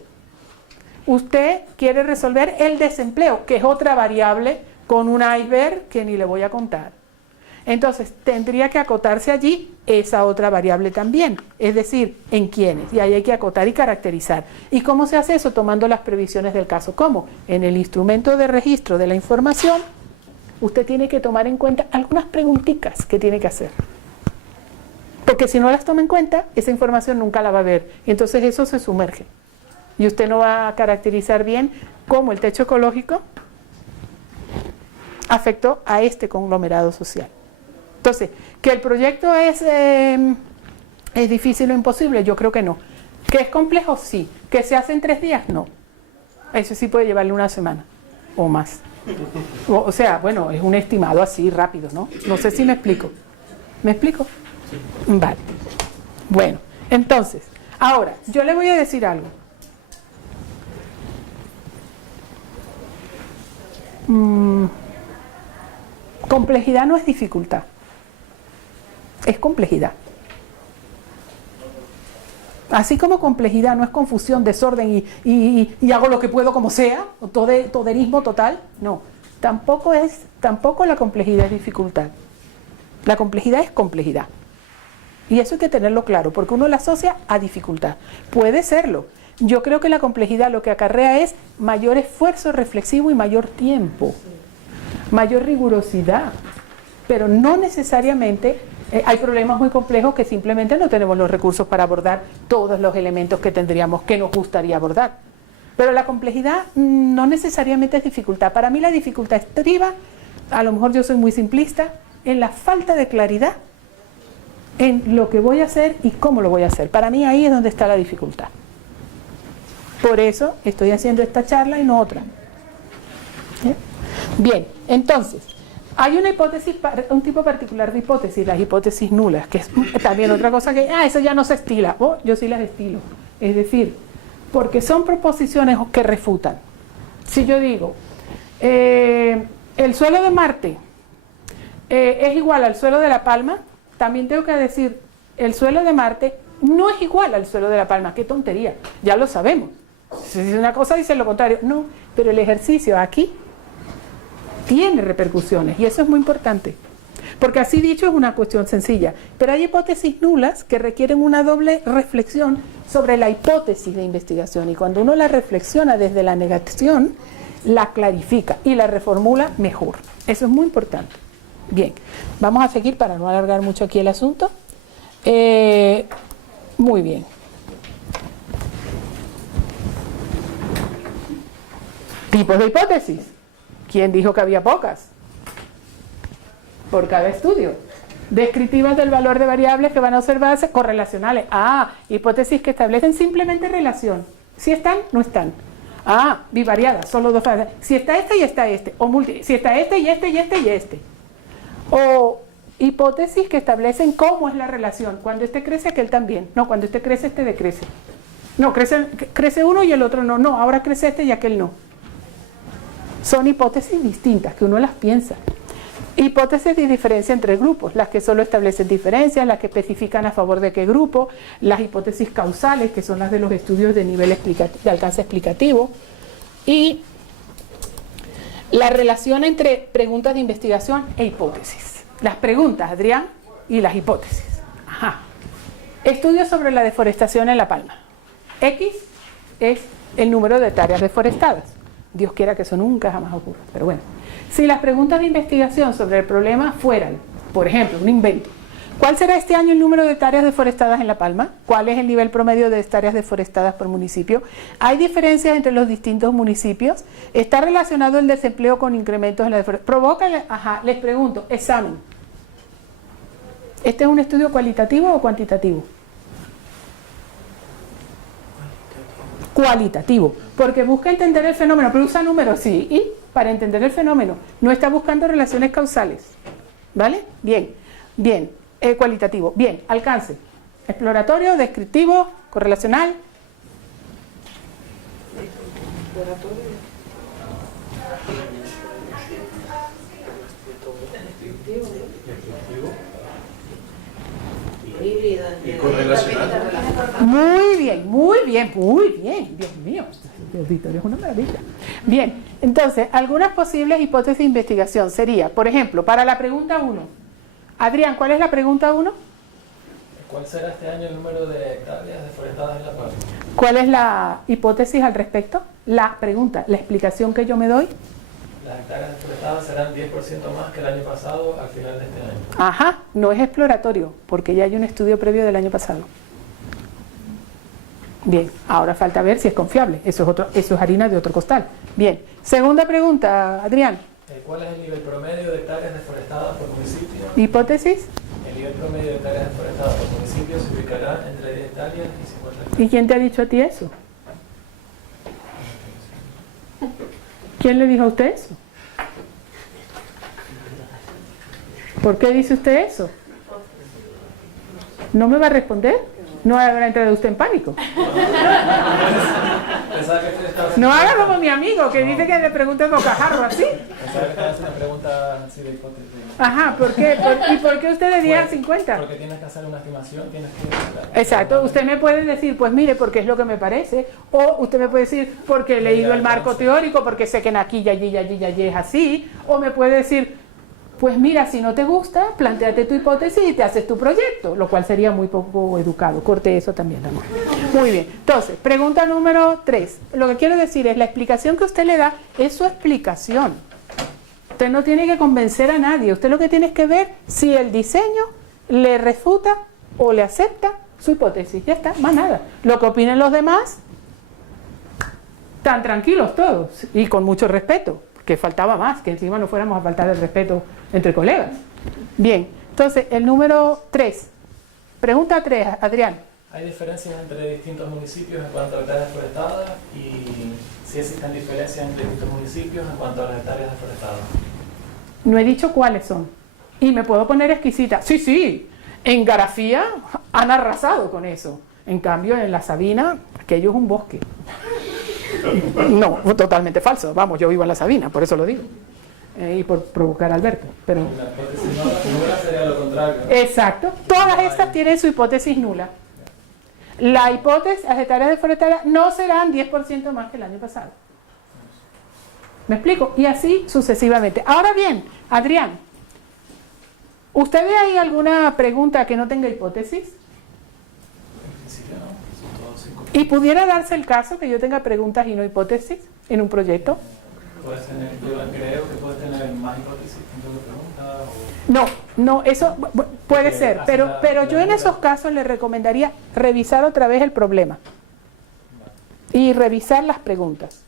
usted quiere resolver el desempleo, que es otra variable con un iceberg que ni le voy a contar. Entonces, tendría que acotarse allí esa otra variable también, es decir, en quiénes, y ahí hay que acotar y caracterizar. ¿Y cómo se hace eso? Tomando las previsiones del caso. ¿Cómo? En el instrumento de registro de la información, usted tiene que tomar en cuenta algunas preguntitas que tiene que hacer. Porque si no las toma en cuenta, esa información nunca la va a ver, y entonces eso se sumerge. Y usted no va a caracterizar bien cómo el techo ecológico afectó a este conglomerado social. Entonces, ¿que el proyecto es difícil o imposible? Yo creo que no. ¿Que es complejo? Sí. ¿Que se hace en 3 días? No. Eso sí puede llevarle 1 semana o más. O sea, bueno, es un estimado así rápido, ¿no? No sé si me explico. ¿Me explico? Vale. Bueno, entonces, ahora, yo le voy a decir algo. Complejidad no es dificultad. Es complejidad. Así como complejidad no es confusión, desorden y hago lo que puedo como sea, o toderismo total, no. Tampoco la complejidad es dificultad. La complejidad es complejidad. Y eso hay que tenerlo claro, porque uno la asocia a dificultad. Puede serlo. Yo creo que la complejidad lo que acarrea es mayor esfuerzo reflexivo y mayor tiempo, mayor rigurosidad, pero no necesariamente Hay problemas muy complejos que simplemente no tenemos los recursos para abordar todos los elementos que nos gustaría abordar. Pero la complejidad no necesariamente es dificultad. Para mí la dificultad estriba, a lo mejor yo soy muy simplista, en la falta de claridad en lo que voy a hacer y cómo lo voy a hacer. Para mí ahí es donde está la dificultad. Por eso estoy haciendo esta charla y no otra. Bien, entonces, hay una hipótesis, un tipo particular de hipótesis, las hipótesis nulas, que es también otra cosa que, eso ya no se estila. Yo sí las estilo. Es decir, porque son proposiciones que refutan. Si yo digo, el suelo de Marte es igual al suelo de La Palma, también tengo que decir, el suelo de Marte no es igual al suelo de La Palma. ¡Qué tontería! Ya lo sabemos. Si dice una cosa, dice lo contrario. No, pero el ejercicio aquí tiene repercusiones y eso es muy importante. Porque así dicho es una cuestión sencilla. Pero hay hipótesis nulas que requieren una doble reflexión sobre la hipótesis de investigación. Y cuando uno la reflexiona desde la negación, la clarifica y la reformula mejor. Eso es muy importante. Bien, vamos a seguir para no alargar mucho aquí el asunto. Muy bien. Tipos de hipótesis. ¿Quién dijo que había pocas? Por cada estudio. Descriptivas del valor de variables que van a observarse, correlacionales. Hipótesis que establecen simplemente relación. Si están, no están. Bivariadas, solo dos fases. Si está este y está este. O si está este y este y este y este. O hipótesis que establecen cómo es la relación. Cuando este crece, aquel también. No, cuando este crece, este decrece. No, crece uno y el otro no. No, ahora crece este y aquel no. Son hipótesis distintas, que uno las piensa. Hipótesis de diferencia entre grupos, las que solo establecen diferencias, las que especifican a favor de qué grupo, las hipótesis causales, que son las de los estudios de nivel de alcance explicativo, y la relación entre preguntas de investigación e hipótesis. Las preguntas, Adrián, y las hipótesis. Estudios sobre la deforestación en La Palma. X es el número de hectáreas deforestadas. Dios quiera que eso nunca jamás ocurra, pero bueno. Si las preguntas de investigación sobre el problema fueran, por ejemplo, un invento, ¿cuál será este año el número de hectáreas deforestadas en La Palma? ¿Cuál es el nivel promedio de hectáreas deforestadas por municipio? ¿Hay diferencias entre los distintos municipios? ¿Está relacionado el desempleo con incrementos en la deforestación? Provoca, les pregunto, examen. ¿Este es un estudio cualitativo o cuantitativo? Cualitativo, porque busca entender el fenómeno, pero usa números, sí, y para entender el fenómeno, no está buscando relaciones causales, ¿vale? Bien, cualitativo, bien, alcance, exploratorio, descriptivo, correlacional. Y correlacional. Muy bien, Dios mío, el auditorio es una maravilla. Bien, entonces, algunas posibles hipótesis de investigación sería, por ejemplo, para la pregunta 1. Adrián, ¿cuál es la pregunta 1? ¿Cuál será este año el número de hectáreas deforestadas en La Palma? ¿Cuál es la hipótesis al respecto? La pregunta, la explicación que yo me doy. Las hectáreas deforestadas serán 10% más que el año pasado al final de este año. No es exploratorio, porque ya hay un estudio previo del año pasado. Bien, ahora falta ver si es confiable. Eso es harina de otro costal. Bien, segunda pregunta, Adrián. ¿Cuál es el nivel promedio de hectáreas deforestadas por municipio? ¿Hipótesis? El nivel promedio de hectáreas deforestadas por municipio se ubicará entre 10 hectáreas y 50 hectáreas. ¿Y quién te ha dicho a ti eso? ¿Quién le dijo a usted eso? ¿Por qué dice usted eso? ¿No me va a responder? ¿No habrá entrado usted en pánico? No haga como mi amigo que dice que le pregunte bocajarro así. Pensaba que estaba haciendo una pregunta así de hipótesis. ¿Por qué? ¿Y por qué usted de 10 a 50? Porque tienes que hacer una estimación, tienes que... Exacto, usted me puede decir, pues mire, porque es lo que me parece, o usted me puede decir, porque he leído el marco teórico, porque sé que en aquí, y allí es así, o me puede decir, pues mira, si no te gusta, plantéate tu hipótesis y te haces tu proyecto, lo cual sería muy poco educado. Corte eso también, amor. Muy bien. Entonces, pregunta número 3. Lo que quiero decir es, la explicación que usted le da es su explicación. Usted no tiene que convencer a nadie. Usted lo que tiene que ver si el diseño le refuta o le acepta su hipótesis. Ya está, más nada. Lo que opinen los demás, tan tranquilos todos y con mucho respeto, que faltaba más, que encima no fuéramos a faltar el respeto entre colegas. Bien, entonces el número 3. Pregunta 3, Adrián. ¿Hay diferencias entre distintos municipios en cuanto a hectáreas deforestadas? Y si existen diferencias entre distintos municipios en cuanto a las hectáreas deforestadas. No he dicho cuáles son. Y me puedo poner exquisita. Sí, sí, en Garafía han arrasado con eso. En cambio, en la Sabina, aquello es un bosque. No, totalmente falso. Vamos, yo vivo en la Sabina, por eso lo digo. Y por provocar a Alberto. Pero... La hipótesis nula sería lo contrario. Exacto. Todas estas tienen su hipótesis nula. La hipótesis, las hectáreas deforestadas no serán 10% más que el año pasado. ¿Me explico? Y así sucesivamente. Ahora bien, Adrián, ¿usted ve ahí alguna pregunta que no tenga hipótesis? En principio no, son todos 5. ¿Y pudiera darse el caso que yo tenga preguntas y no hipótesis en un proyecto? Puedes tener, yo creo que puedes tener más hipótesis que de preguntas. No, eso puede ser, pero yo en esos casos le recomendaría revisar otra vez el problema y revisar las preguntas,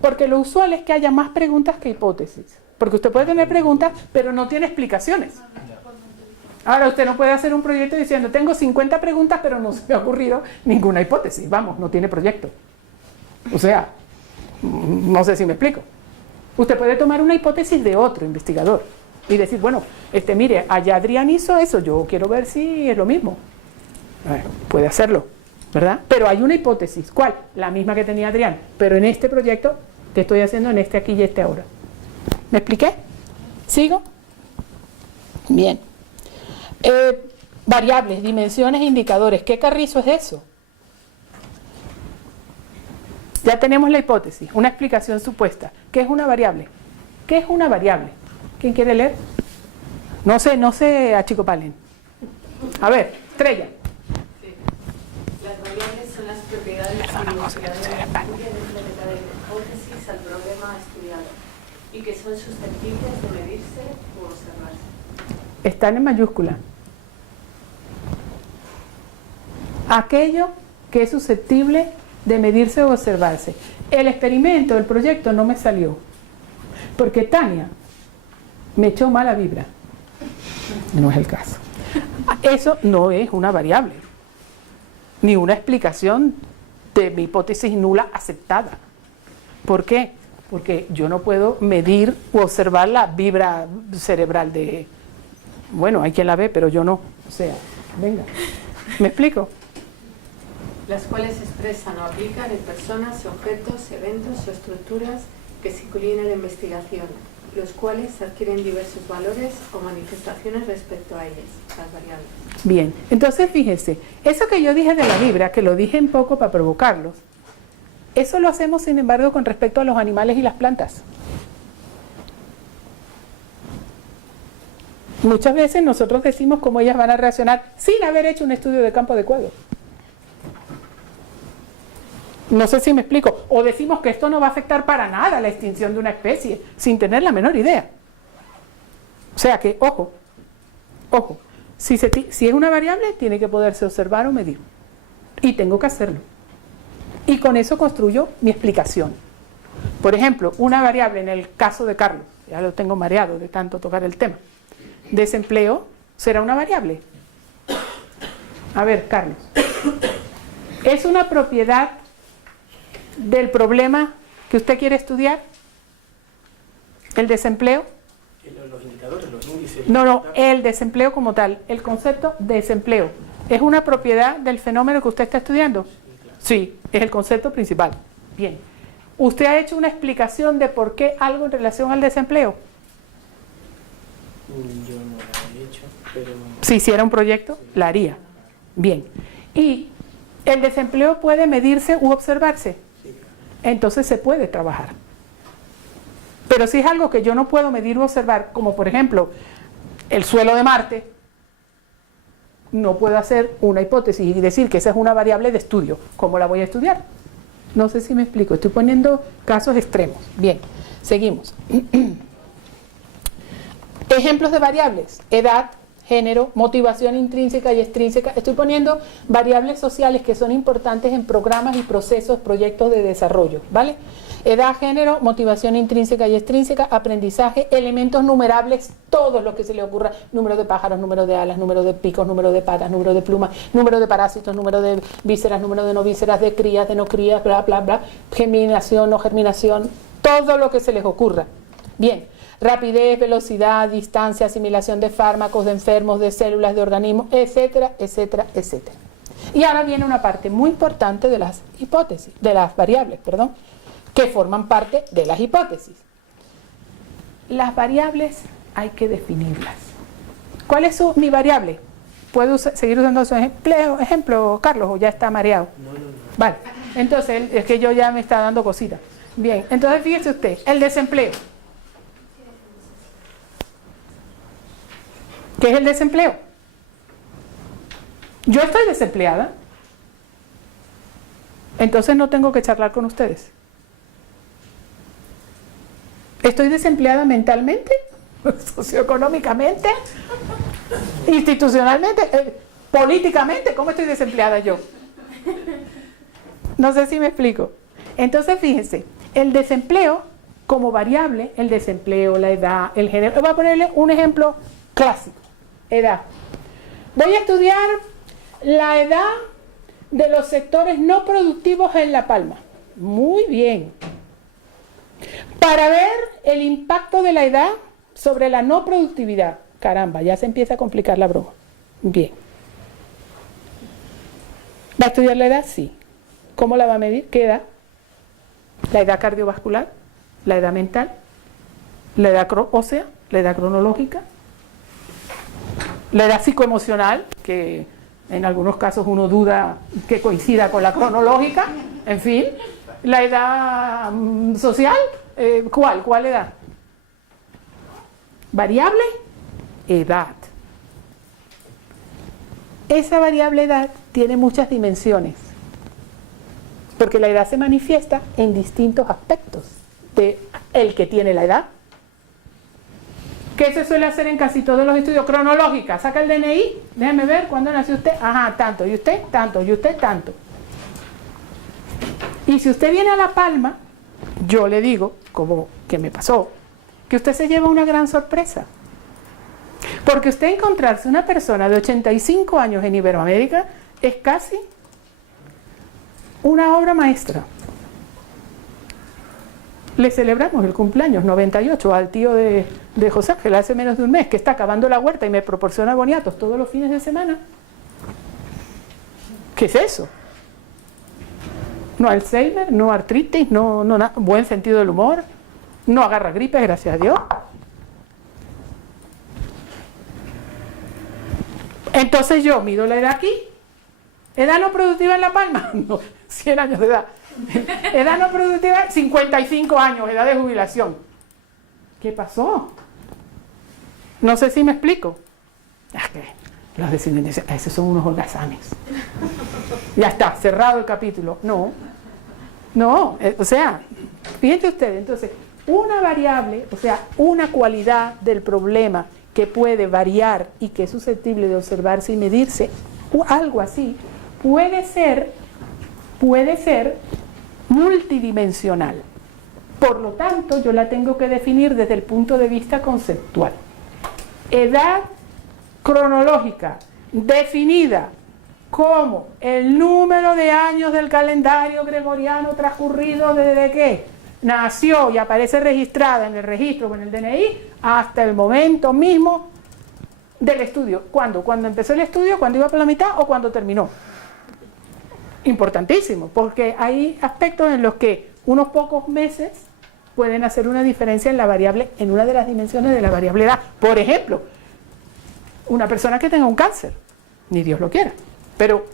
porque lo usual es que haya más preguntas que hipótesis, porque usted puede tener preguntas, pero no tiene explicaciones. Ahora usted no puede hacer un proyecto diciendo, tengo 50 preguntas, pero no se me ha ocurrido ninguna hipótesis. Vamos, no tiene proyecto. O sea, no sé si me explico. Usted puede tomar una hipótesis de otro investigador y decir, bueno, mire, allá Adrián hizo eso, yo quiero ver si es lo mismo. Puede hacerlo, ¿verdad? Pero hay una hipótesis. ¿Cuál? La misma que tenía Adrián, pero en este proyecto que estoy haciendo en este aquí y este ahora. ¿Me expliqué? ¿Sigo? Bien. Variables, dimensiones e indicadores. ¿Qué carrizo es eso? Ya tenemos la hipótesis, una explicación supuesta. ¿Qué es una variable? ¿Qué es una variable? ¿Quién quiere leer? No sé, achicopalen. A ver, Estrella. Sí. Las variables son las propiedades que el investigador atribuye dentro de la hipótesis al problema estudiado y que son susceptibles de medirse o observarse. Están en mayúscula. Aquello que es susceptible de medirse o observarse. El experimento, el proyecto no me salió porque Tania me echó mala vibra. No es el caso. Eso no es una variable ni una explicación de mi hipótesis nula aceptada. ¿Por qué? Porque yo no puedo medir o observar la vibra cerebral de... Bueno, hay quien la ve, pero yo no. O sea, venga, ¿me explico? Las cuales expresan o aplican en personas, objetos, eventos o estructuras que se incluyen en la investigación, los cuales adquieren diversos valores o manifestaciones respecto a ellas, las variables. Bien, entonces fíjense, eso que yo dije de la vibra, que lo dije un poco para provocarlos, eso lo hacemos sin embargo con respecto a los animales y las plantas. Muchas veces nosotros decimos cómo ellas van a reaccionar sin haber hecho un estudio de campo adecuado. No sé si me explico. O decimos que esto no va a afectar para nada la extinción de una especie, sin tener la menor idea. O sea que, ojo, si es una variable, tiene que poderse observar o medir. Y tengo que hacerlo. Y con eso construyo mi explicación. Por ejemplo, una variable en el caso de Carlos, ya lo tengo mareado de tanto tocar el tema. Desempleo será una variable. A ver, Carlos. ¿Es una propiedad del problema que usted quiere estudiar? ¿El desempleo? Los indicadores, los índices. No, el desempleo como tal, el concepto de desempleo. ¿Es una propiedad del fenómeno que usted está estudiando? Sí, es el concepto principal. Bien. ¿Usted ha hecho una explicación de por qué algo en relación al desempleo? Yo no la he hecho, pero... Si hiciera un proyecto, la haría. Bien. ¿Y el desempleo puede medirse u observarse? Entonces se puede trabajar. Pero si es algo que yo no puedo medir u observar, como por ejemplo el suelo de Marte, no puedo hacer una hipótesis y decir que esa es una variable de estudio. ¿Cómo la voy a estudiar? No sé si me explico, estoy poniendo casos extremos. Bien, seguimos. Ejemplos de variables: edad, género, motivación intrínseca y extrínseca. Estoy poniendo variables sociales que son importantes en programas y procesos, proyectos de desarrollo, ¿vale? Edad, género, motivación intrínseca y extrínseca, aprendizaje, elementos numerables, todo lo que se le ocurra, número de pájaros, número de alas, número de picos, número de patas, número de plumas, número de parásitos, número de vísceras, número de no vísceras, de crías, de no crías, bla, bla, bla, germinación, no germinación, todo lo que se les ocurra. Bien, rapidez, velocidad, distancia, asimilación de fármacos, de enfermos, de células, de organismos, etcétera, etcétera, etcétera. Y ahora viene una parte muy importante de las hipótesis, de las variables, perdón, que forman parte de las hipótesis. Las variables hay que definirlas. ¿Cuál es mi variable? ¿Puedo seguir usando su ejemplo, Carlos, o ya está mareado? No. Vale, entonces es que yo ya me está dando cositas. Bien, entonces fíjese usted, el desempleo. ¿Qué es el desempleo? Yo estoy desempleada. Entonces no tengo que charlar con ustedes. ¿Estoy desempleada mentalmente? ¿Socioeconómicamente? ¿Institucionalmente? ¿Políticamente? ¿Cómo estoy desempleada yo? No sé si me explico. Entonces fíjense, el desempleo como variable, el desempleo, la edad, el género. Voy a ponerle un ejemplo clásico. Edad. Voy a estudiar la edad de los sectores no productivos en La Palma. Muy bien. Para ver el impacto de la edad sobre la no productividad. Caramba, ya se empieza a complicar la broma. Bien. ¿Va a estudiar la edad? Sí. ¿Cómo la va a medir? ¿Qué edad? La edad cardiovascular, la edad mental, la edad ósea, la edad cronológica, la edad psicoemocional, que en algunos casos uno duda que coincida con la cronológica, en fin, la edad social, ¿cuál edad? Variable, edad. Esa variable edad tiene muchas dimensiones, porque la edad se manifiesta en distintos aspectos de el que tiene la edad. ¿Qué se suele hacer en casi todos los estudios? Cronológica, saca el DNI, déjeme ver cuándo nació usted, ajá, tanto, y usted, tanto, y usted, tanto. Y si usted viene a La Palma, yo le digo, como que me pasó, que usted se lleva una gran sorpresa. Porque usted encontrarse una persona de 85 años en Iberoamérica es casi una obra maestra. Le celebramos el cumpleaños 98 al tío de José Ángel hace menos de un mes, que está acabando la huerta y me proporciona boniatos todos los fines de semana. ¿Qué es eso? No Alzheimer, no artritis, no buen sentido del humor, no agarra gripe, gracias a Dios. Entonces yo mido la edad aquí. ¿Edad no productiva en La Palma? No, 100 años de edad. Edad no productiva, 55 años, edad de jubilación. ¿Qué pasó? No sé si me explico. Es que los vecinos dicen, esos son unos holgazanes. Ya está, cerrado el capítulo. No, o sea, fíjense ustedes, entonces, una variable, o sea, una cualidad del problema que puede variar y que es susceptible de observarse y medirse, o algo así, puede ser multidimensional. Por lo tanto, yo la tengo que definir desde el punto de vista conceptual. Edad cronológica, definida como el número de años del calendario gregoriano transcurrido desde que nació y aparece registrada en el registro o en el DNI hasta el momento mismo del estudio. ¿Cuándo? ¿Cuando empezó el estudio? ¿Cuando iba por la mitad o cuando terminó? Importantísimo, porque hay aspectos en los que unos pocos meses pueden hacer una diferencia en la variable, en una de las dimensiones de la variable edad. Por ejemplo, una persona que tenga un cáncer, ni Dios lo quiera, pero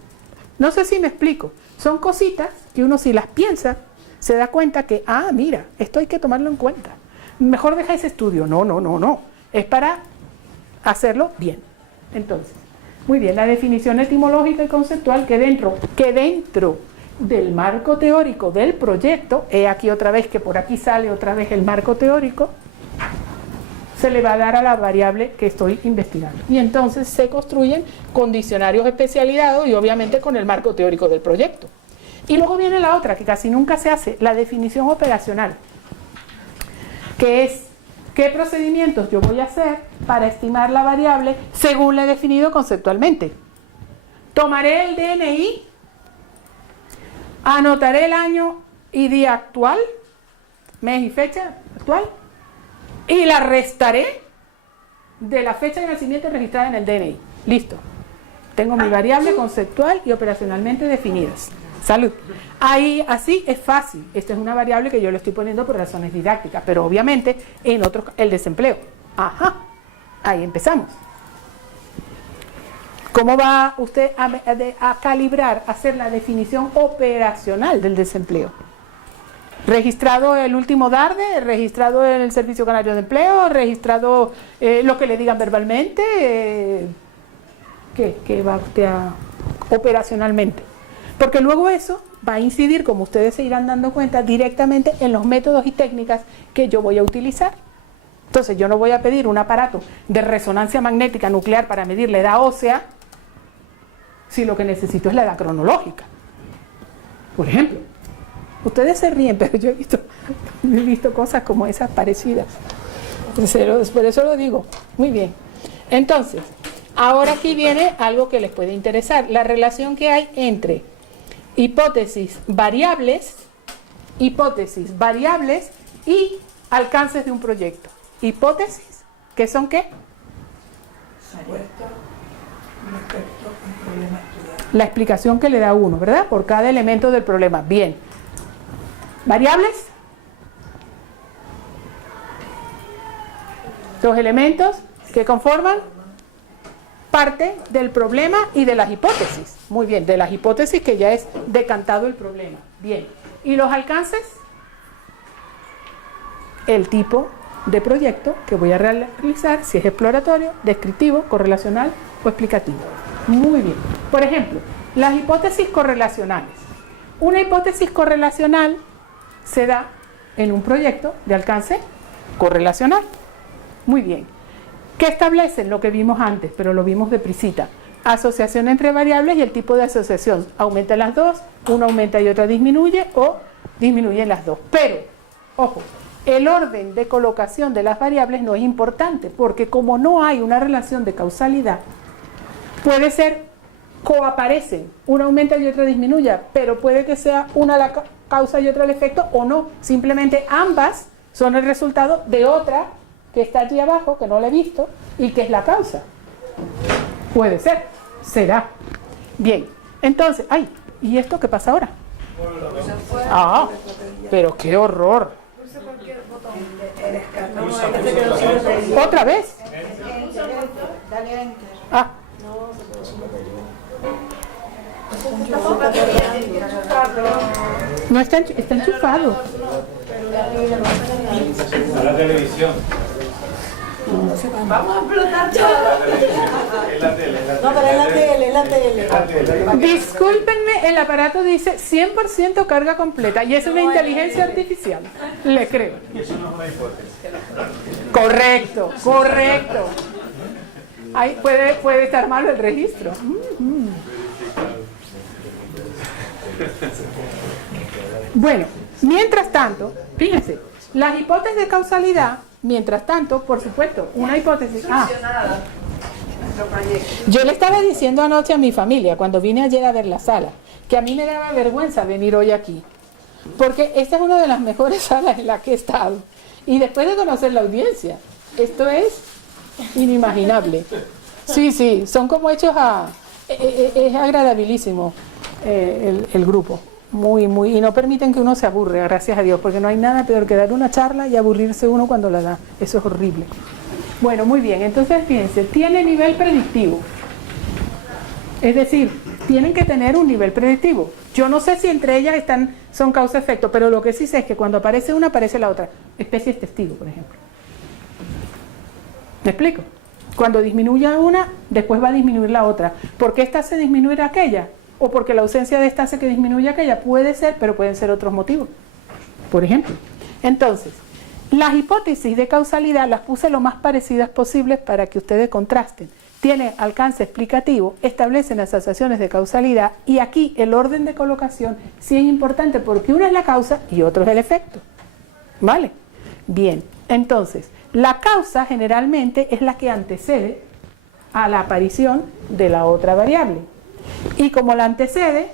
no sé si me explico, son cositas que uno si las piensa se da cuenta que, mira, esto hay que tomarlo en cuenta, mejor deja ese estudio, no, es para hacerlo bien. Entonces, muy bien, la definición etimológica y conceptual que dentro del marco teórico del proyecto, he aquí otra vez que por aquí sale otra vez el marco teórico, se le va a dar a la variable que estoy investigando. Y entonces se construyen con diccionarios especializados y obviamente con el marco teórico del proyecto. Y luego viene la otra, que casi nunca se hace, la definición operacional, que es qué procedimientos yo voy a hacer para estimar la variable según la he definido conceptualmente. Tomaré el DNI, anotaré el año y día actual, mes y fecha actual, y la restaré de la fecha de nacimiento registrada en el DNI. Listo. Tengo mi variable conceptual y operacionalmente definidas. Salud. Ahí, así es fácil. Esta es una variable que yo le estoy poniendo por razones didácticas, pero obviamente en otros, el desempleo. Ajá. Ahí empezamos. ¿Cómo va usted a calibrar, a hacer la definición operacional del desempleo? Registrado el último DARDE, registrado en el Servicio Canario de Empleo, registrado lo que le digan verbalmente, ¿qué va usted a operacionalmente? Porque luego eso va a incidir, como ustedes se irán dando cuenta, directamente en los métodos y técnicas que yo voy a utilizar. Entonces yo no voy a pedir un aparato de resonancia magnética nuclear para medir la edad ósea, si lo que necesito es la edad cronológica. Por ejemplo, ustedes se ríen, pero yo he visto cosas como esas parecidas. Por eso lo digo. Muy bien. Entonces, ahora aquí viene algo que les puede interesar. La relación que hay entre hipótesis variables y alcances de un proyecto. Hipótesis, ¿qué son qué? La explicación que le da uno, ¿verdad? Por cada elemento del problema. Bien. ¿Variables? Los elementos que conforman parte del problema y de las hipótesis. Muy bien, de las hipótesis que ya es decantado el problema. Bien. ¿Y los alcances? El tipo de proyecto que voy a realizar, si es exploratorio, descriptivo, correlacional o explicativo. Muy bien. Por ejemplo, las hipótesis correlacionales. Una hipótesis correlacional se da en un proyecto de alcance correlacional. Muy bien. ¿Qué establecen? Lo que vimos antes, pero lo vimos deprisita. Asociación entre variables y el tipo de asociación. Aumentan las dos, una aumenta y otra disminuye, o disminuyen las dos. Pero, ojo, el orden de colocación de las variables no es importante, porque como no hay una relación de causalidad, puede ser coaparecen, una aumenta y otra disminuya, pero puede que sea una la causa y otra el efecto, o no, simplemente ambas son el resultado de otra que está allí abajo, que no la he visto, y que es la causa. Puede ser, será. Bien, entonces, ay, ¿y esto qué pasa ahora? Ah, pero qué horror. ¿Otra vez? Ah. No está enchufado. A la televisión. Vamos a explotar todo. Es la tele. No, pero es la tele. Discúlpenme, el aparato dice 100% carga completa y es una inteligencia artificial. Le creo. Y eso no es una hipótesis. Correcto, correcto. Ahí puede estar malo el registro. Bueno, mientras tanto, fíjense, las hipótesis de causalidad, mientras tanto, por supuesto, una hipótesis... Yo le estaba diciendo anoche a mi familia, cuando vine ayer a ver la sala, que a mí me daba vergüenza venir hoy aquí, porque esta es una de las mejores salas en las que he estado. Y después de conocer la audiencia, esto es inimaginable. Sí, son como hechos a... Es agradabilísimo el grupo. Muy, y no permiten que uno se aburre, gracias a Dios, porque no hay nada peor que dar una charla y aburrirse uno cuando la da. Eso es horrible. Bueno, muy bien, entonces fíjense, tiene nivel predictivo. Es decir, tienen que tener un nivel predictivo. Yo no sé si entre ellas son causa-efecto, pero lo que sí sé es que cuando aparece una, aparece la otra. Especies testigo, por ejemplo. ¿Me explico? Cuando disminuya una, después va a disminuir la otra. ¿Por qué esta hace disminuir aquella? O porque la ausencia de esta hace que disminuya aquella. Puede ser, pero pueden ser otros motivos. Por ejemplo. Entonces, Las hipótesis de causalidad las puse lo más parecidas posibles para que ustedes contrasten. Tienen alcance explicativo, establecen asociaciones de causalidad y aquí el orden de colocación sí es importante porque una es la causa y otro es el efecto. ¿Vale? Bien, entonces, la causa generalmente es la que antecede a la aparición de la otra variable. Y como la antecede,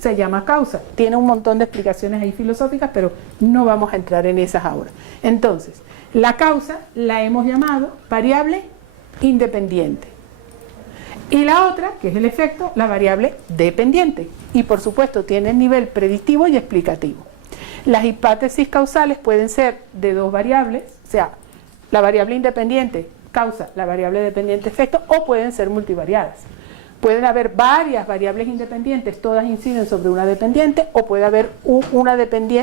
se llama causa. Tiene un montón de explicaciones ahí filosóficas, pero no vamos a entrar en esas ahora. Entonces, la causa la hemos llamado variable independiente. Y la otra, que es el efecto, la variable dependiente. Y por supuesto tiene nivel predictivo y explicativo. Las hipótesis causales pueden ser de dos variables, o sea, la variable independiente causa, la variable dependiente efecto, o pueden ser multivariadas. Pueden haber varias variables independientes, todas inciden sobre una dependiente, o puede haber una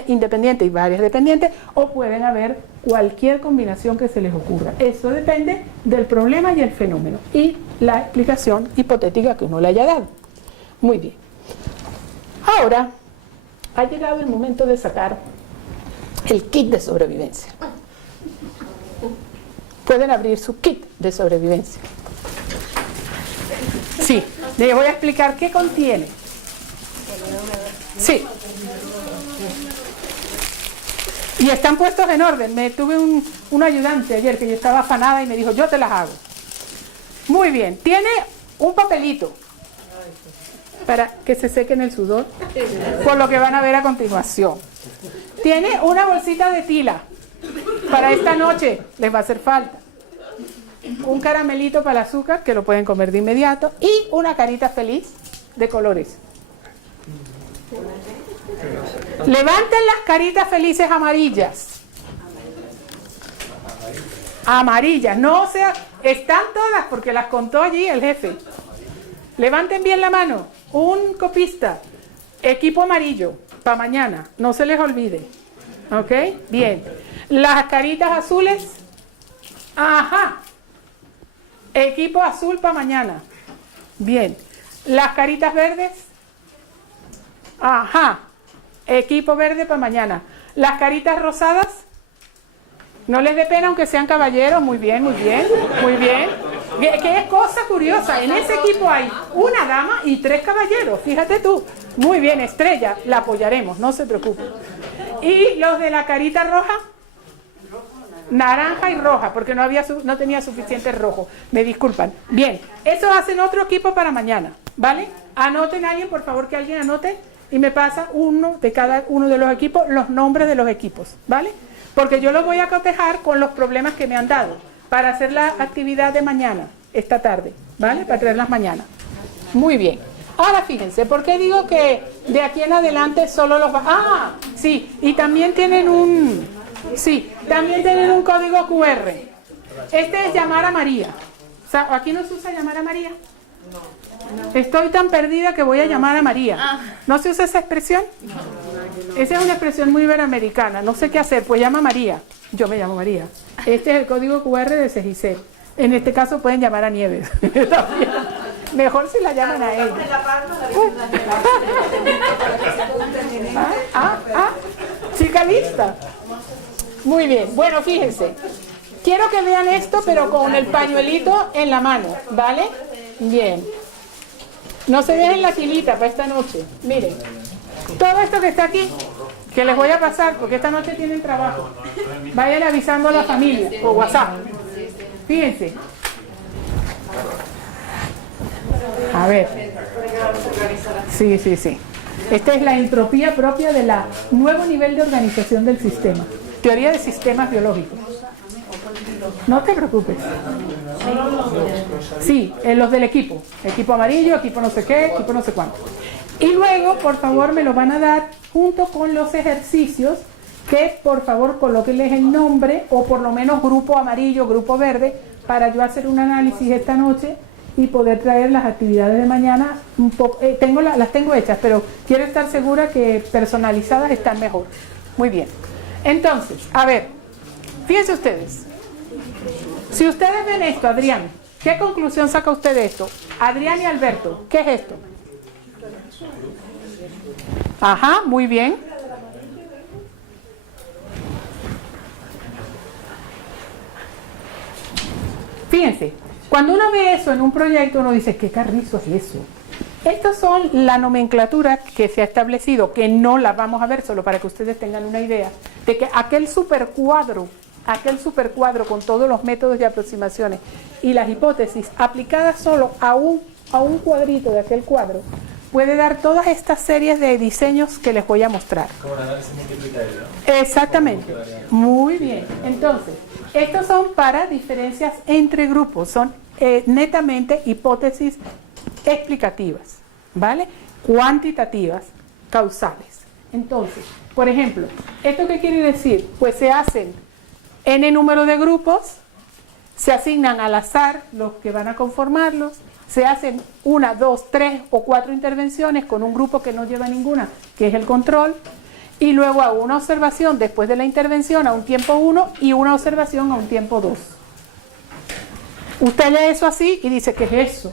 independiente y varias dependientes, o pueden haber cualquier combinación que se les ocurra. Eso depende del problema y el fenómeno y la explicación hipotética que uno le haya dado. Muy bien. Ahora ha llegado el momento de sacar el kit de sobrevivencia. Pueden abrir su kit de sobrevivencia. Sí, les voy a explicar qué contiene. Sí. Y están puestos en orden. Me tuve un ayudante ayer que yo estaba afanada y me dijo, yo te las hago. Muy bien, tiene un papelito para que se sequen el sudor, por lo que van a ver a continuación. Tiene una bolsita de tila, para esta noche les va a hacer falta. Un caramelito para el azúcar, que lo pueden comer de inmediato, y una carita feliz de colores. Levanten las caritas felices amarillas. Amarillas, no sea, están todas porque las contó allí el jefe. Levanten bien la mano. Un copista, equipo amarillo, para mañana, no se les olvide. ¿Ok? Bien. Las caritas azules, ajá. Equipo azul para mañana. Bien. Las caritas verdes, ajá. Equipo verde para mañana. Las caritas rosadas, no les dé pena aunque sean caballeros. Muy bien, muy bien, muy bien. Qué cosa curiosa, en ese equipo hay una dama y 3 caballeros, fíjate tú. Muy bien, Estrella, la apoyaremos, no se preocupe. Y los de la carita roja, naranja y roja, porque no tenía suficiente rojo, me disculpan. Bien, eso hacen otro equipo para mañana, ¿vale? Anoten a alguien, por favor, que alguien anote y me pasa uno de cada uno de los equipos, los nombres de los equipos, ¿vale? Porque yo los voy a cotejar con los problemas que me han dado para hacer la actividad de mañana, esta tarde, ¿vale? Para traerlas mañana. Muy bien. Ahora fíjense, ¿por qué digo que de aquí en adelante solo los va? Ah, sí, y también tienen un código QR. Este es llamar a María. O sea, ¿aquí no se usa llamar a María? Estoy tan perdida que voy a llamar a María. ¿No se usa esa expresión? Esa es una expresión muy iberoamericana. No sé qué hacer, pues llama a María. Yo me llamo María. Este es el código QR de CEGICER. En este caso pueden llamar a Nieves. Mejor si la llaman a ella. Chica lista. Muy bien. Bueno, fíjense. Quiero que vean esto, pero con el pañuelito en la mano, ¿vale? Bien. No se dejen la tilita para esta noche. Miren. Todo esto que está aquí, que les voy a pasar, porque esta noche tienen trabajo. Vayan avisando a la familia por WhatsApp. Fíjense. A ver. Sí. Esta es la entropía propia del nuevo nivel de organización del sistema. Teoría de sistemas biológicos. No te preocupes. Sí, los del equipo. Equipo amarillo, equipo no sé qué, equipo no sé cuánto. Y luego, por favor, me lo van a dar junto con los ejercicios que, por favor, colóquenles el nombre o por lo menos grupo amarillo, grupo verde, para yo hacer un análisis esta noche y poder traer las actividades de mañana un poco. Las tengo hechas, pero quiero estar segura que personalizadas están mejor. Muy bien. Entonces, a ver, fíjense ustedes. Si ustedes ven esto, Adrián, ¿qué conclusión saca usted de esto? Adrián y Alberto, ¿qué es esto? Ajá, muy bien. Fíjense, cuando uno ve eso en un proyecto, uno dice, ¿qué carrizo es eso? Estas son la nomenclatura que se ha establecido, que no la vamos a ver, solo para que ustedes tengan una idea, de que aquel supercuadro con todos los métodos de aproximaciones y las hipótesis aplicadas solo a un cuadrito de aquel cuadro, puede dar todas estas series de diseños que les voy a mostrar. Como el análisis multiplicario, ¿no? Exactamente. Muy bien. Entonces, estos son para diferencias entre grupos, son netamente hipótesis explicativas, ¿vale? Cuantitativas, causales. Entonces, por ejemplo, ¿esto qué quiere decir? Pues se hacen n número de grupos, se asignan al azar los que van a conformarlos, se hacen 1, 2, 3 o 4 intervenciones con un grupo que no lleva ninguna, que es el control, y luego hago una observación después de la intervención a un tiempo 1 y una observación a un tiempo 2. Usted lee eso así y dice, ¿qué es eso?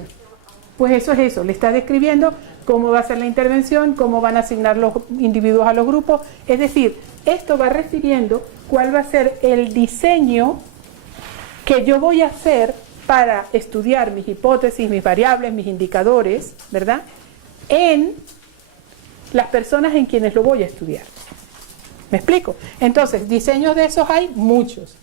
Pues eso es eso, le está describiendo cómo va a ser la intervención, cómo van a asignar los individuos a los grupos, es decir, esto va refiriendo cuál va a ser el diseño que yo voy a hacer para estudiar mis hipótesis, mis variables, mis indicadores, ¿verdad? En las personas en quienes lo voy a estudiar. ¿Me explico? Entonces, diseños de esos hay muchos,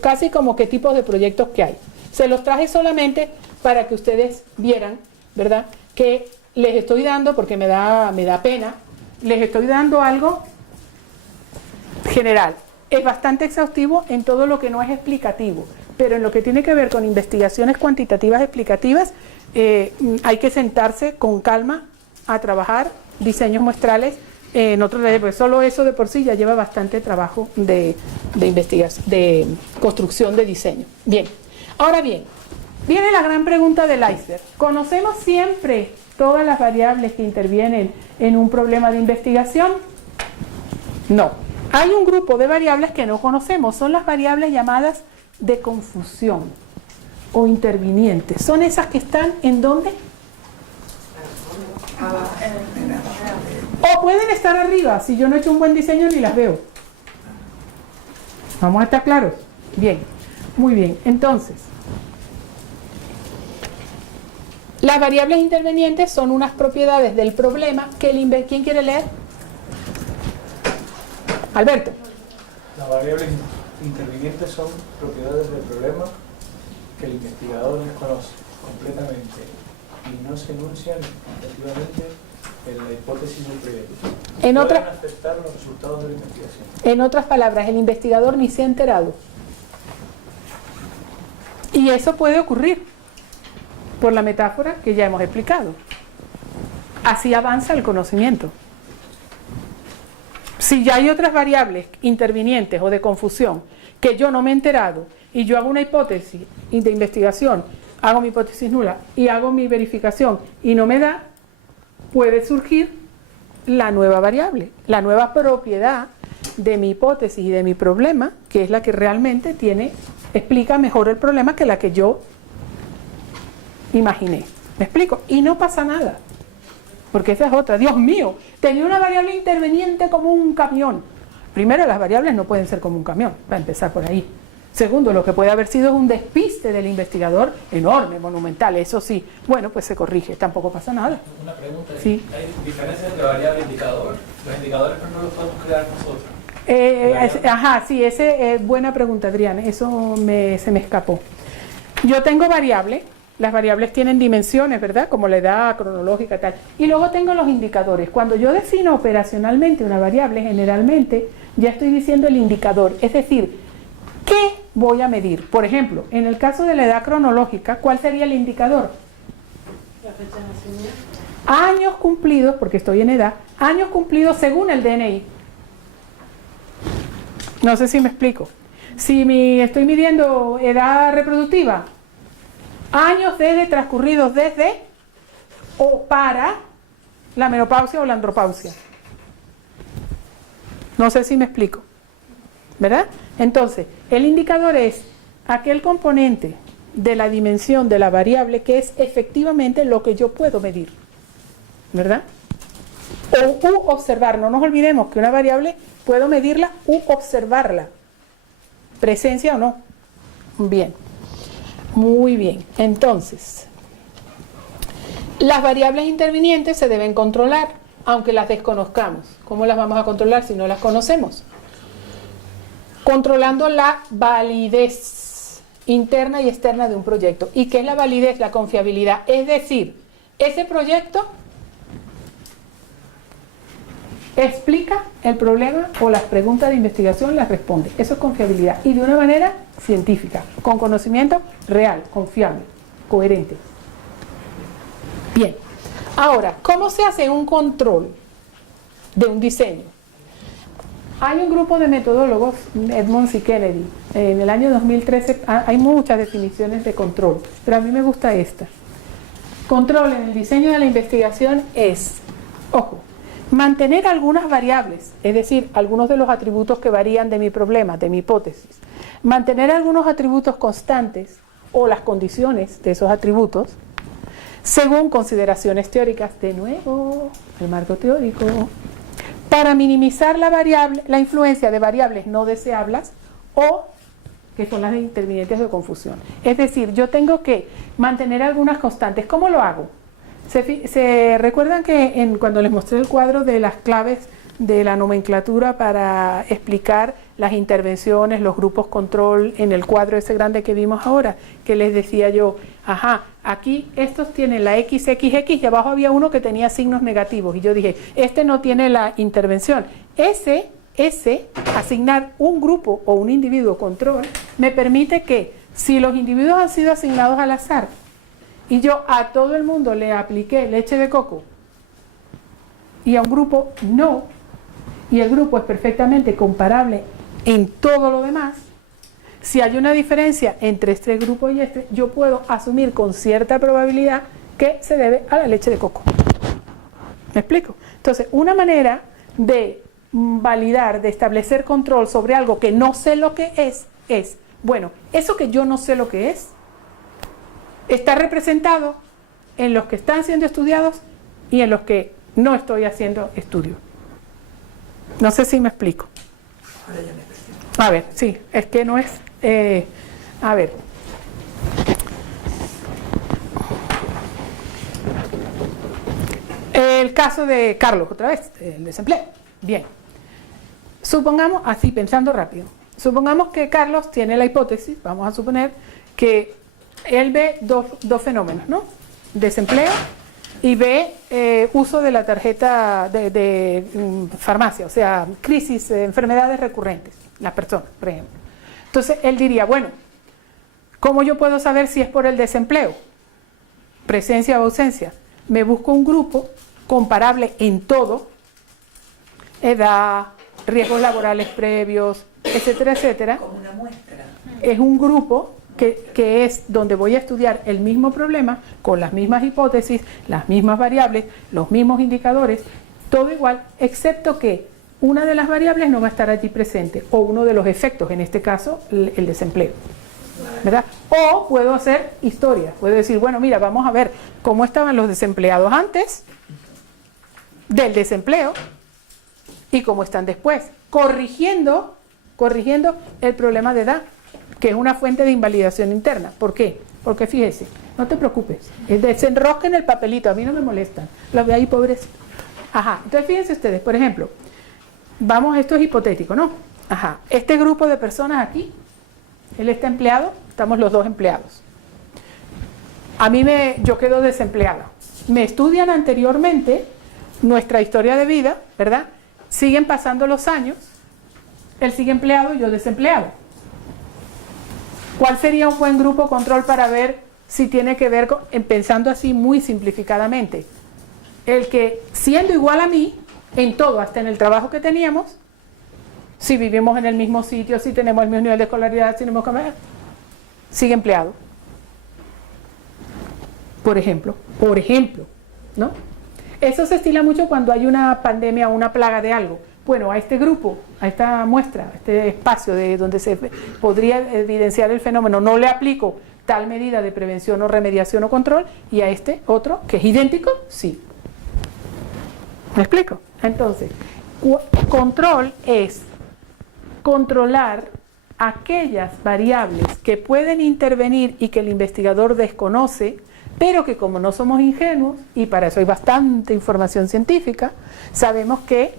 casi como qué tipos de proyectos que hay. Se los traje solamente para que ustedes vieran, ¿verdad? Que les estoy dando, porque me da pena, les estoy dando algo general. Es bastante exhaustivo en todo lo que no es explicativo, pero en lo que tiene que ver con investigaciones cuantitativas explicativas, hay que sentarse con calma a trabajar diseños muestrales en otro nivel, porque solo eso de por sí ya lleva bastante trabajo de investigación, de construcción de diseño. Bien, ahora bien, viene la gran pregunta del iceberg. ¿Conocemos siempre todas las variables que intervienen en un problema de investigación? No. Hay un grupo de variables que no conocemos, son las variables llamadas de confusión o intervinientes. Son esas que están ¿en dónde? O pueden estar arriba, si yo no he hecho un buen diseño ni las veo. ¿Vamos a estar claros? Bien, muy bien. Entonces, las variables intervinientes son unas propiedades del problema que ¿quién quiere leer? Alberto. Las variables intervinientes son propiedades del problema que el investigador desconoce completamente y no se enuncian efectivamente en la hipótesis del proyecto. Pueden afectar los resultados de la investigación. En otras palabras, el investigador ni se ha enterado. Y eso puede ocurrir por la metáfora que ya hemos explicado. Así avanza el conocimiento. Si ya hay otras variables intervinientes o de confusión que yo no me he enterado y yo hago una hipótesis de investigación, hago mi hipótesis nula y hago mi verificación y no me da, puede surgir la nueva variable, la nueva propiedad de mi hipótesis y de mi problema, que es la que realmente explica mejor el problema que la que yo imaginé. ¿Me explico? Y no pasa nada. Porque esa es otra. Dios mío, tenía una variable interveniente como un camión. Primero, las variables no pueden ser como un camión, para empezar por ahí. Segundo, lo que puede haber sido es un despiste del investigador enorme, monumental, eso sí. Bueno, pues se corrige, tampoco pasa nada. Una pregunta, sí. ¿Hay diferencia entre variable e indicador? Los indicadores no los podemos crear nosotros. Ajá, sí, buena pregunta, Adrián, eso se me escapó. Yo tengo variable. Las variables tienen dimensiones, ¿verdad? Como la edad cronológica, tal. Y luego tengo los indicadores. Cuando yo defino operacionalmente una variable, generalmente ya estoy diciendo el indicador. Es decir, ¿qué voy a medir? Por ejemplo, en el caso de la edad cronológica, ¿cuál sería el indicador? La fecha de nacimiento. Años cumplidos, porque estoy en edad, años cumplidos según el DNI. No sé si me explico. Si estoy midiendo edad reproductiva, años transcurridos desde o para la menopausia o la andropausia. No sé si me explico, ¿verdad? Entonces, el indicador es aquel componente de la dimensión de la variable que es efectivamente lo que yo puedo medir, ¿verdad? O observar. No nos olvidemos que una variable puedo medirla u observarla. presencia o no. Bien, muy bien. Entonces, las variables intervinientes se deben controlar, aunque las desconozcamos. ¿Cómo las vamos a controlar si no las conocemos? Controlando la validez interna y externa de un proyecto. ¿Y qué es la validez? La confiabilidad. Es decir, ese proyecto explica el problema o las preguntas de investigación las responde. Eso es confiabilidad. Y de una manera científica, con conocimiento real, confiable, coherente. Bien. Ahora, ¿cómo se hace un control de un diseño? Hay un grupo de metodólogos, Edmonds y Kennedy, en el año 2013, hay muchas definiciones de control, pero a mí me gusta esta. Control en el diseño de la investigación es, ojo, mantener algunas variables, es decir, algunos de los atributos que varían de mi problema, de mi hipótesis. Mantener algunos atributos constantes o las condiciones de esos atributos según consideraciones teóricas, de nuevo, el marco teórico, para minimizar la influencia de variables no deseables o que son las intervinientes de confusión. Es decir, yo tengo que mantener algunas constantes. ¿Cómo lo hago? ¿Se recuerdan que cuando les mostré el cuadro de las claves de la nomenclatura para explicar las intervenciones, los grupos control en el cuadro ese grande que vimos ahora? Que les decía yo, ajá, aquí estos tienen la XXX y abajo había uno que tenía signos negativos. Y yo dije, este no tiene la intervención. Ese, asignar un grupo o un individuo control, me permite que si los individuos han sido asignados al azar y yo a todo el mundo le apliqué leche de coco y a un grupo no, y el grupo es perfectamente comparable en todo lo demás, si hay una diferencia entre este grupo y este, yo puedo asumir con cierta probabilidad que se debe a la leche de coco. ¿Me explico? Entonces, una manera de validar, de establecer control sobre algo que no sé lo que es, bueno, eso que yo no sé lo que es, está representado en los que están siendo estudiados y en los que no estoy haciendo estudio. No sé si me explico. A ver, sí, es que no es... a ver. El caso de Carlos, otra vez, el desempleo. Bien. Supongamos, así pensando rápido, supongamos que Carlos tiene la hipótesis, vamos a suponer que él ve dos fenómenos, ¿no? Desempleo y ve uso de la tarjeta de farmacia, o sea, crisis, enfermedades recurrentes, las personas, por ejemplo. Entonces, él diría, bueno, ¿cómo yo puedo saber si es por el desempleo? Presencia o ausencia. Me busco un grupo comparable en todo, edad, riesgos laborales previos, etcétera, etcétera. Como una muestra. Es un grupo que es donde voy a estudiar el mismo problema, con las mismas hipótesis, las mismas variables, los mismos indicadores, todo igual, excepto que una de las variables no va a estar allí presente, o uno de los efectos, en este caso, el desempleo, ¿verdad? O puedo hacer historia, puedo decir, bueno, mira, vamos a ver cómo estaban los desempleados antes del desempleo y cómo están después, corrigiendo el problema de edad, que es una fuente de invalidación interna. ¿Por qué? Porque fíjese, no te preocupes, desenrosquen el papelito, a mí no me molestan, los ve ahí pobres. Ajá, entonces fíjense ustedes, por ejemplo, vamos, esto es hipotético, ¿no? Ajá, este grupo de personas aquí, él está empleado, estamos los dos empleados. Yo quedo desempleada. Me estudian anteriormente nuestra historia de vida, ¿verdad? Siguen pasando los años, él sigue empleado y yo desempleado. ¿Cuál sería un buen grupo control para ver si tiene que ver con, pensando así muy simplificadamente? El que, siendo igual a mí, en todo, hasta en el trabajo que teníamos, si vivimos en el mismo sitio, si tenemos el mismo nivel de escolaridad, si tenemos que sigue empleado. Por ejemplo, ¿no? Eso se estila mucho cuando hay una pandemia o una plaga de algo. Bueno, a este grupo, a esta muestra, a este espacio de donde se podría evidenciar el fenómeno, no le aplico tal medida de prevención o remediación o control, y a este otro, que es idéntico, sí. ¿Me explico? Entonces, control es controlar aquellas variables que pueden intervenir y que el investigador desconoce, pero que como no somos ingenuos, y para eso hay bastante información científica, sabemos que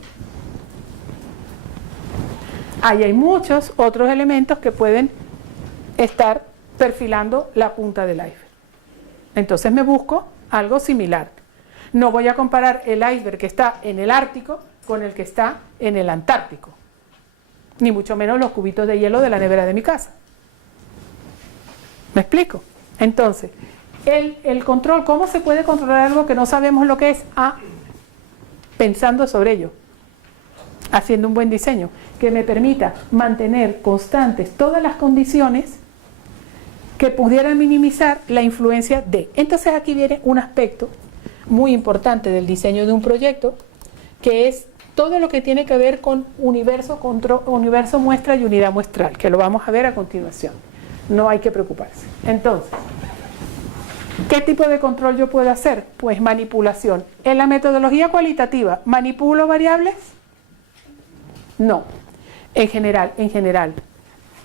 ahí hay muchos otros elementos que pueden estar perfilando la punta del iceberg. Entonces me busco algo similar. No voy a comparar el iceberg que está en el Ártico con el que está en el Antártico, ni mucho menos los cubitos de hielo de la nevera de mi casa. ¿Me explico? Entonces, el control, ¿cómo se puede controlar algo que no sabemos lo que es? Pensando sobre ello, haciendo un buen diseño que me permita mantener constantes todas las condiciones que pudieran minimizar la influencia de. Entonces aquí viene un aspecto muy importante del diseño de un proyecto, que es todo lo que tiene que ver con universo muestra y unidad muestral, que lo vamos a ver a continuación. No hay que preocuparse. Entonces, ¿qué tipo de control yo puedo hacer? Pues manipulación. ¿En la metodología cualitativa manipulo variables? No. En general.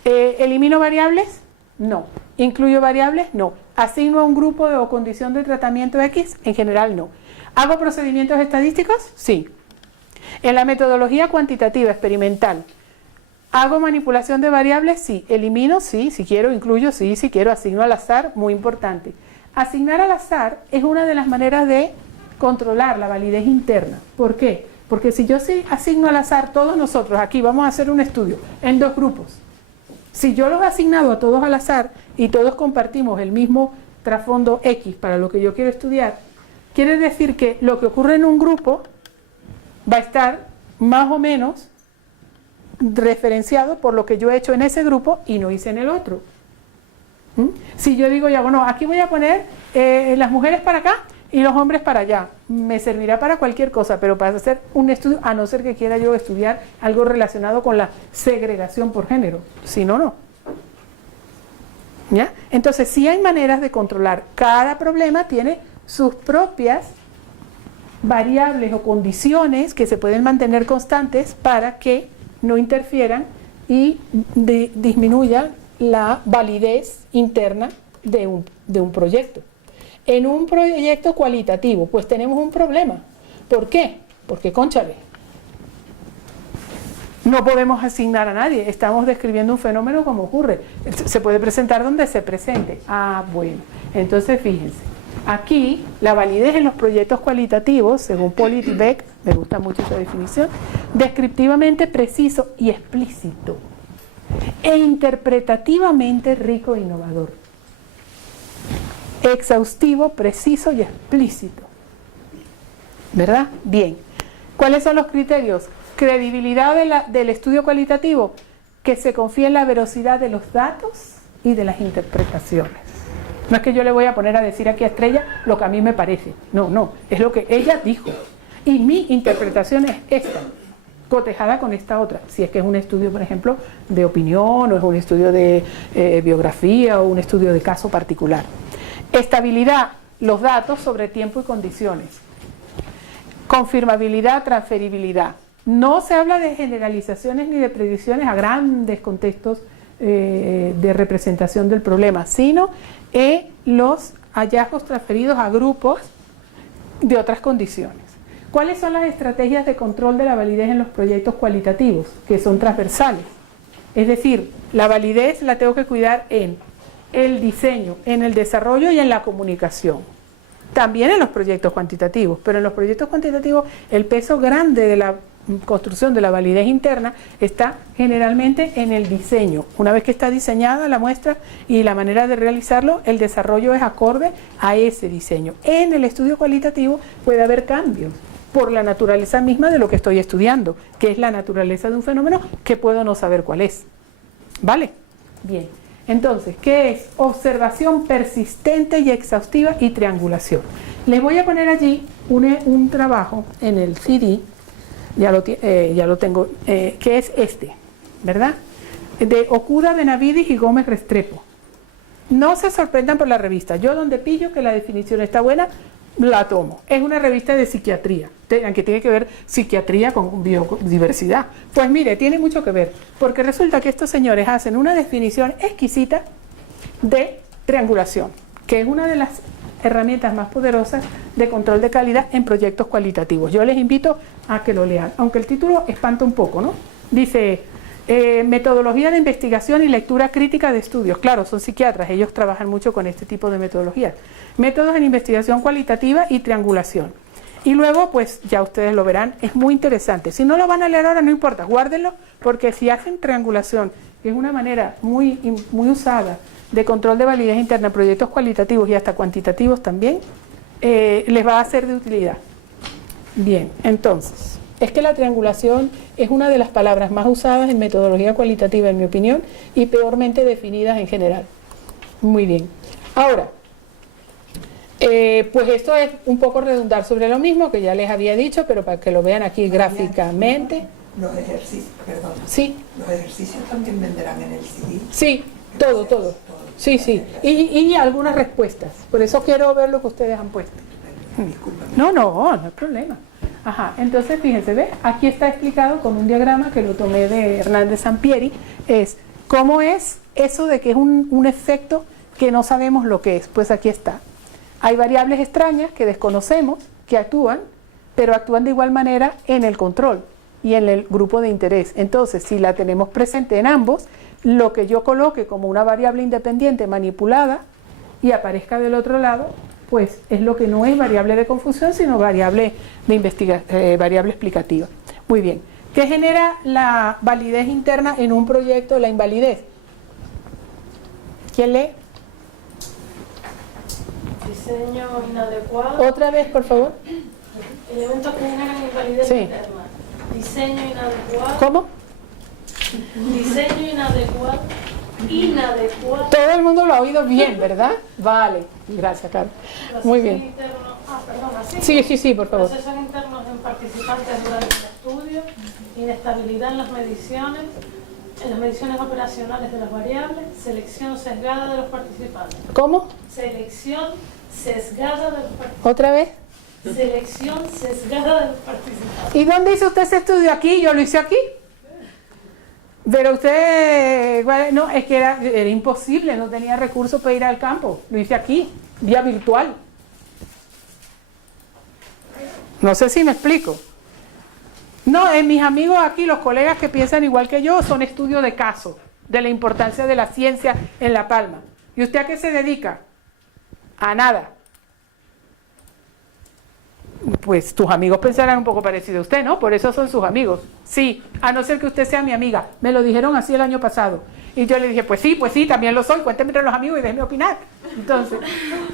¿Elimino variables? No. ¿Incluyo variables? No. ¿Asigno a un grupo o condición de tratamiento X? En general no. ¿Hago procedimientos estadísticos? Sí. En la metodología cuantitativa experimental, ¿hago manipulación de variables? Sí. ¿Elimino? Sí. Si quiero, incluyo. Sí. Si quiero, asigno al azar. Muy importante. Asignar al azar es una de las maneras de controlar la validez interna. ¿Por qué? Porque si yo sí asigno al azar, todos nosotros aquí vamos a hacer un estudio en 2 grupos. Si yo los he asignado a todos al azar y todos compartimos el mismo trasfondo X para lo que yo quiero estudiar, quiere decir que lo que ocurre en un grupo va a estar más o menos referenciado por lo que yo he hecho en ese grupo y no hice en el otro. Si yo digo ya, bueno, aquí voy a poner las mujeres para acá y los hombres para allá, me servirá para cualquier cosa, pero para hacer un estudio, a no ser que quiera yo estudiar algo relacionado con la segregación por género, si no, no. ¿Ya? Entonces, sí hay maneras de controlar. Cada problema tiene sus propias variables o condiciones que se pueden mantener constantes para que no interfieran y disminuyan la validez interna de un proyecto. En un proyecto cualitativo, pues tenemos un problema. ¿Por qué? Porque, cónchale, no podemos asignar a nadie, estamos describiendo un fenómeno como ocurre. Se puede presentar donde se presente. Bueno, entonces fíjense, aquí la validez en los proyectos cualitativos, según Pollitt y Beck, me gusta mucho esa definición, descriptivamente preciso y explícito, e interpretativamente rico e innovador. Exhaustivo, preciso y explícito. ¿Verdad? Bien. ¿Cuáles son los criterios? Credibilidad del estudio cualitativo, que se confía en la veracidad de los datos y de las interpretaciones. No es que yo le voy a poner a decir aquí a Estrella lo que a mí me parece. No, es lo que ella dijo. Y mi interpretación es esta, cotejada con esta otra. Si es que es un estudio, por ejemplo, de opinión, o es un estudio de biografía, o un estudio de caso particular. Estabilidad, los datos sobre tiempo y condiciones. Confirmabilidad, transferibilidad. No se habla de generalizaciones ni de predicciones a grandes contextos de representación del problema, sino los hallazgos transferidos a grupos de otras condiciones. ¿Cuáles son las estrategias de control de la validez en los proyectos cualitativos? Que son transversales. Es decir, la validez la tengo que cuidar en el diseño, en el desarrollo y en la comunicación. También en los proyectos cuantitativos, pero en los proyectos cuantitativos el peso grande de la construcción de la validez interna está generalmente en el diseño. Una vez que está diseñada la muestra y la manera de realizarlo, el desarrollo es acorde a ese diseño. En el estudio cualitativo puede haber cambios por la naturaleza misma de lo que estoy estudiando, que es la naturaleza de un fenómeno que puedo no saber cuál es. ¿Vale? Bien. Entonces, ¿qué es? Observación persistente y exhaustiva y triangulación. Les voy a poner allí un trabajo en el CD, ya lo tengo, que es este, ¿verdad? De Okuda, Benavides y Gómez Restrepo. No se sorprendan por la revista. Yo donde pillo que la definición está buena, la tomo. Es una revista de psiquiatría. que tiene que ver psiquiatría con biodiversidad. Pues mire, tiene mucho que ver, porque resulta que estos señores hacen una definición exquisita de triangulación, que es una de las herramientas más poderosas de control de calidad en proyectos cualitativos. Yo les invito a que lo lean, aunque el título espanta un poco, ¿no? Dice, metodología de investigación y lectura crítica de estudios. Claro, son psiquiatras, ellos trabajan mucho con este tipo de metodologías. Métodos en investigación cualitativa y triangulación. Y luego, pues ya ustedes lo verán, es muy interesante. Si no lo van a leer ahora, no importa, guárdenlo, porque si hacen triangulación, que es una manera muy usada de control de validez interna en proyectos cualitativos y hasta cuantitativos también, les va a ser de utilidad. Bien, entonces, es que la triangulación es una de las palabras más usadas en metodología cualitativa, en mi opinión, y peormente definidas en general. Muy bien. Ahora, pues esto es un poco redundar sobre lo mismo que ya les había dicho, pero para que lo vean aquí gráficamente. Los ejercicios, perdón. Sí. Los ejercicios también vendrán en el CD. Sí, todo. Sí, sí. Y algunas respuestas. Por eso quiero ver lo que ustedes han puesto. No hay problema. Ajá, entonces fíjense, ¿ves? Aquí está explicado con un diagrama que lo tomé de Hernández Sampieri, es cómo es eso de que es un efecto que no sabemos lo que es. Pues aquí está. Hay variables extrañas que desconocemos, que actúan, pero actúan de igual manera en el control y en el grupo de interés. Entonces, si la tenemos presente en ambos, lo que yo coloque como una variable independiente manipulada y aparezca del otro lado, pues es lo que no es variable de confusión, sino variable de variable explicativa. Muy bien. ¿Qué genera la validez interna en un proyecto, la invalidez? ¿Quién lee? Diseño inadecuado. Otra vez, por favor. Elementos que generan invalidez Sí. interna. Diseño inadecuado. ¿Cómo? Diseño inadecuado. Inadecuado. Todo el mundo lo ha oído bien, ¿verdad? Vale. Gracias, Carlos. Muy bien. Sí, por favor. Procesos internos en participantes durante el estudio. Inestabilidad en las mediciones operacionales de las variables. Selección sesgada de los participantes. ¿Cómo? Selección sesgada de los participantes. ¿Otra vez? Selección sesgada de los participantes. ¿Y dónde hizo usted ese estudio? Aquí, yo lo hice aquí. Pero usted, bueno, no, es que era imposible, no tenía recursos para ir al campo. Lo hice aquí, vía virtual. No sé si me explico. No, mis amigos aquí, los colegas que piensan igual que yo, son estudios de caso, de la importancia de la ciencia en La Palma. ¿Y usted a qué se dedica? A nada. Pues tus amigos pensarán un poco parecido a usted, ¿no? Por eso son sus amigos. Sí, a no ser que usted sea mi amiga. Me lo dijeron así el año pasado. Y yo le dije, pues sí, también lo soy. Cuénteme entre los amigos y déjeme opinar. Entonces,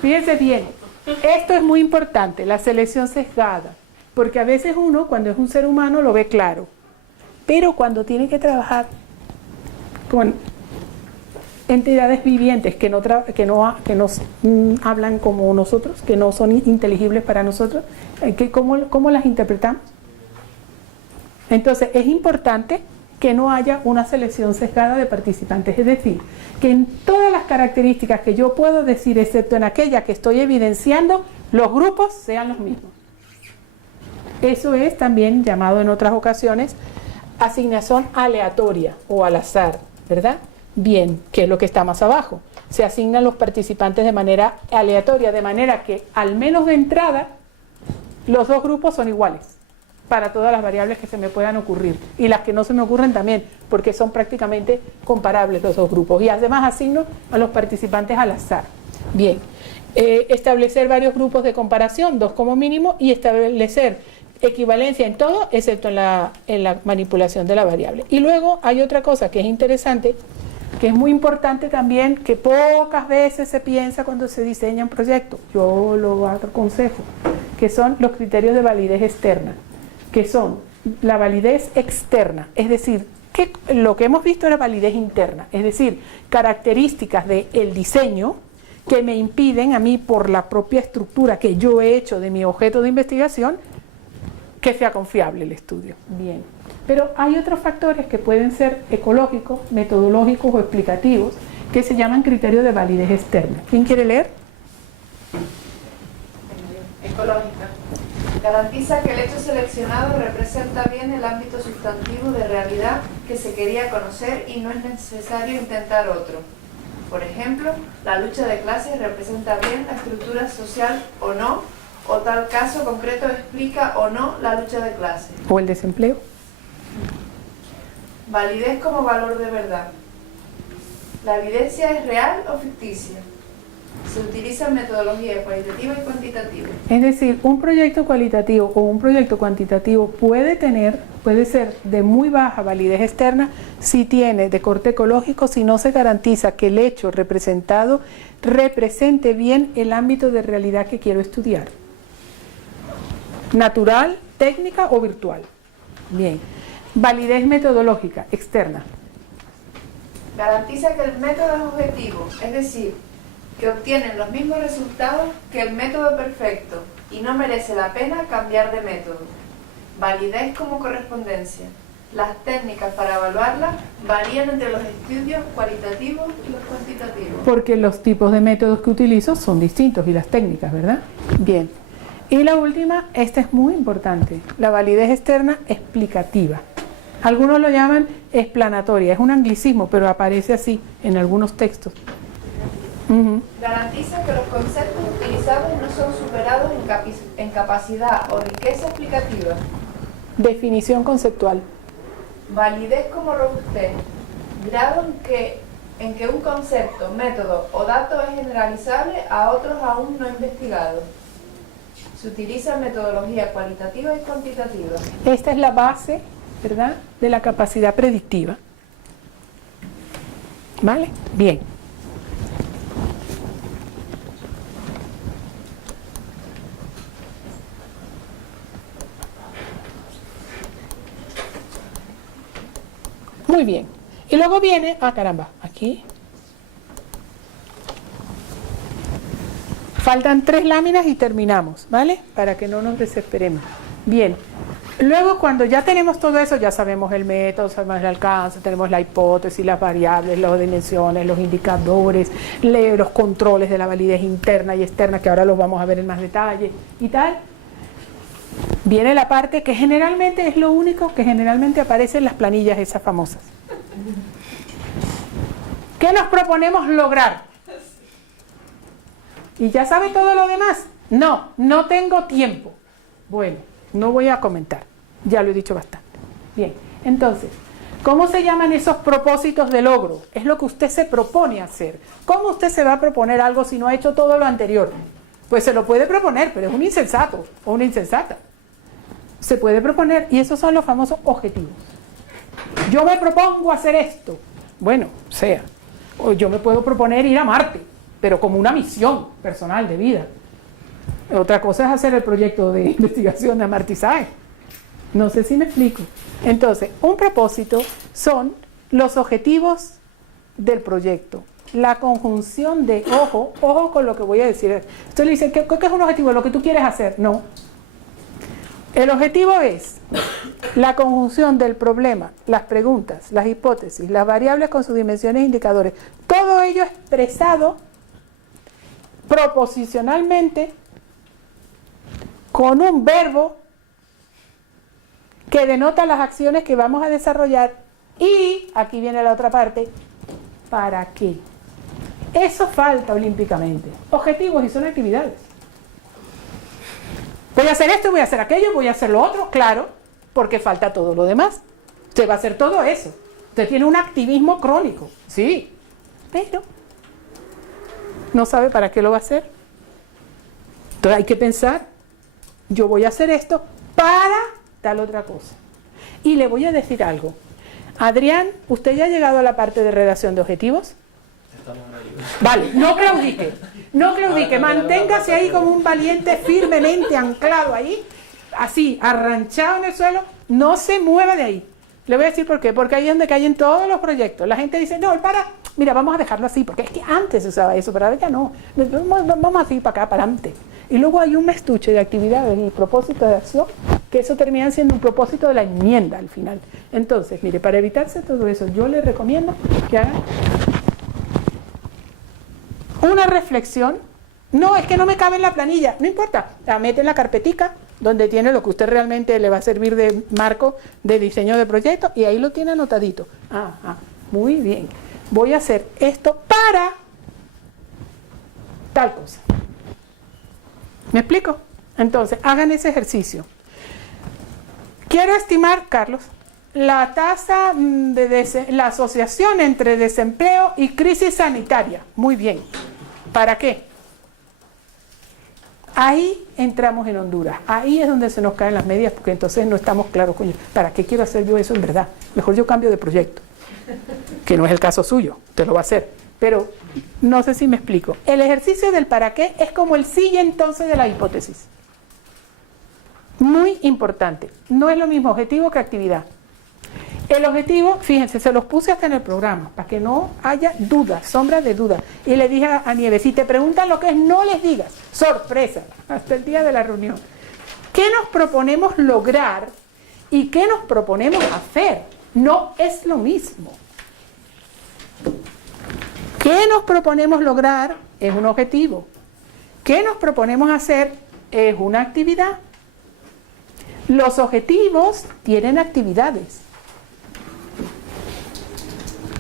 fíjense bien. Esto es muy importante, la selección sesgada. Porque a veces uno, cuando es un ser humano, lo ve claro. Pero cuando tiene que trabajar con entidades vivientes que no hablan como nosotros, que no son inteligibles para nosotros, ¿cómo las interpretamos? Entonces es importante que no haya una selección sesgada de participantes, es decir, que en todas las características que yo puedo decir, excepto en aquella que estoy evidenciando, los grupos sean los mismos. Eso es también llamado en otras ocasiones asignación aleatoria o al azar, ¿verdad? Bien, ¿qué es lo que está más abajo? Se asignan los participantes de manera aleatoria, de manera que al menos de entrada los dos grupos son iguales para todas las variables que se me puedan ocurrir y las que no se me ocurren también, porque son prácticamente comparables los dos grupos. Y además asigno a los participantes al azar. Bien, establecer varios grupos de comparación, 2 como mínimo, y establecer equivalencia en todo, excepto en la manipulación de la variable. Y luego hay otra cosa que es interesante, que es muy importante también, que pocas veces se piensa cuando se diseña un proyecto, yo lo aconsejo, que son los criterios de validez externa, que son la validez externa, es decir, que lo que hemos visto era validez interna, es decir, características del diseño que me impiden a mí, por la propia estructura que yo he hecho de mi objeto de investigación, que sea confiable el estudio. Bien. Pero hay otros factores que pueden ser ecológicos, metodológicos o explicativos, que se llaman criterios de validez externa. ¿Quién quiere leer? Ecológica. Garantiza que el hecho seleccionado representa bien el ámbito sustantivo de realidad que se quería conocer y no es necesario intentar otro. Por ejemplo, la lucha de clases representa bien la estructura social o no, o tal caso concreto explica o no la lucha de clases. ¿O el desempleo? Validez como valor de verdad. ¿La evidencia es real o ficticia? Se utiliza metodología cualitativa y cuantitativa. Es decir, un proyecto cualitativo o un proyecto cuantitativo puede ser de muy baja validez externa si tiene de corte ecológico, si no se garantiza que el hecho representado represente bien el ámbito de realidad que quiero estudiar. Natural, técnica o virtual. Bien. Validez metodológica externa. Garantiza que el método es objetivo, es decir, que obtienen los mismos resultados que el método perfecto y no merece la pena cambiar de método. Validez como correspondencia. Las técnicas para evaluarla varían entre los estudios cualitativos y los cuantitativos. Porque los tipos de métodos que utilizo son distintos y las técnicas, ¿verdad? Bien. Y la última, esta es muy importante, la validez externa explicativa. Algunos lo llaman explanatoria, es un anglicismo, pero aparece así en algunos textos. Garantiza que los conceptos utilizados no son superados en capacidad o riqueza explicativa. Definición conceptual. Validez como robustez. Grado en que un concepto, método o dato es generalizable a otros aún no investigados. Se utiliza metodología cualitativa y cuantitativa. Esta es la base, ¿verdad?, de la capacidad predictiva. ¿Vale? Bien. Muy bien. Y luego viene, caramba, aquí. Faltan 3 láminas y terminamos, ¿vale? Para que no nos desesperemos. Bien. Luego, cuando ya tenemos todo eso, ya sabemos el método, sabemos el alcance, tenemos la hipótesis, las variables, las dimensiones, los indicadores, los controles de la validez interna y externa, que ahora los vamos a ver en más detalle y tal. Viene la parte que generalmente es lo único que generalmente aparece en las planillas esas famosas. ¿Qué nos proponemos lograr? ¿Y ya sabe todo lo demás? No, no tengo tiempo. Bueno, no voy a comentar, ya lo he dicho bastante. Bien, entonces, ¿cómo se llaman esos propósitos de logro? Es lo que usted se propone hacer. ¿Cómo usted se va a proponer algo si no ha hecho todo lo anterior? Pues se lo puede proponer, pero es un insensato o una insensata. Se puede proponer, y esos son los famosos objetivos. Yo me propongo hacer esto. Bueno, o yo me puedo proponer ir a Marte, pero como una misión personal de vida. Otra cosa es hacer el proyecto de investigación de amartizaje. No sé si me explico. Entonces, un propósito son los objetivos del proyecto. La conjunción de, ojo con lo que voy a decir. Usted le dice, ¿qué es un objetivo? Lo que tú quieres hacer. No. El objetivo es la conjunción del problema, las preguntas, las hipótesis, las variables con sus dimensiones e indicadores. Todo ello expresado proposicionalmente con un verbo que denota las acciones que vamos a desarrollar y, aquí viene la otra parte, ¿para qué? Eso falta olímpicamente. Objetivos y son actividades. Voy a hacer esto, voy a hacer aquello, voy a hacer lo otro, claro, porque falta todo lo demás. Usted va a hacer todo eso. Usted tiene un activismo crónico, sí, pero no sabe para qué lo va a hacer. Entonces hay que pensar, yo voy a hacer esto para tal otra cosa. Y le voy a decir algo. Adrián, ¿usted ya ha llegado a la parte de redacción de objetivos? Vale, no claudique, manténgase ahí como un valiente firmemente anclado ahí, así, arranchado en el suelo, no se mueva de ahí. Le voy a decir por qué, porque ahí es donde caen todos los proyectos. La gente dice, no, mira, vamos a dejarlo así, porque es que antes se usaba eso, pero ahora ya no, vamos así para acá, para adelante. Y luego hay un estuche de actividades y propósitos de acción, que eso termina siendo un propósito de la enmienda al final. Entonces, mire, para evitarse todo eso, yo le recomiendo que hagan una reflexión. No, es que no me cabe en la planilla, no importa, la mete en la carpetica donde tiene lo que usted realmente le va a servir de marco de diseño de proyecto, y ahí lo tiene anotadito. Muy bien. Voy a hacer esto para tal cosa. ¿Me explico? Entonces, hagan ese ejercicio. Quiero estimar, Carlos, la tasa la asociación entre desempleo y crisis sanitaria. Muy bien. ¿Para qué? Ahí entramos en Honduras. Ahí es donde se nos caen las medias, porque entonces no estamos claros, coño, ¿para qué quiero hacer yo eso en verdad? Mejor yo cambio de proyecto, que no es el caso suyo, te lo va a hacer. Pero no sé si me explico. El ejercicio del para qué es como el sí y entonces de la hipótesis. Muy importante. No es lo mismo objetivo que actividad. El objetivo, fíjense, se los puse hasta en el programa, para que no haya dudas, sombras de dudas. Y le dije a Nieves, si te preguntan lo que es, no les digas. Sorpresa, hasta el día de la reunión. ¿Qué nos proponemos lograr y qué nos proponemos hacer? No es lo mismo. ¿Qué nos proponemos lograr? Es un objetivo. ¿Qué nos proponemos hacer? Es una actividad. Los objetivos tienen actividades.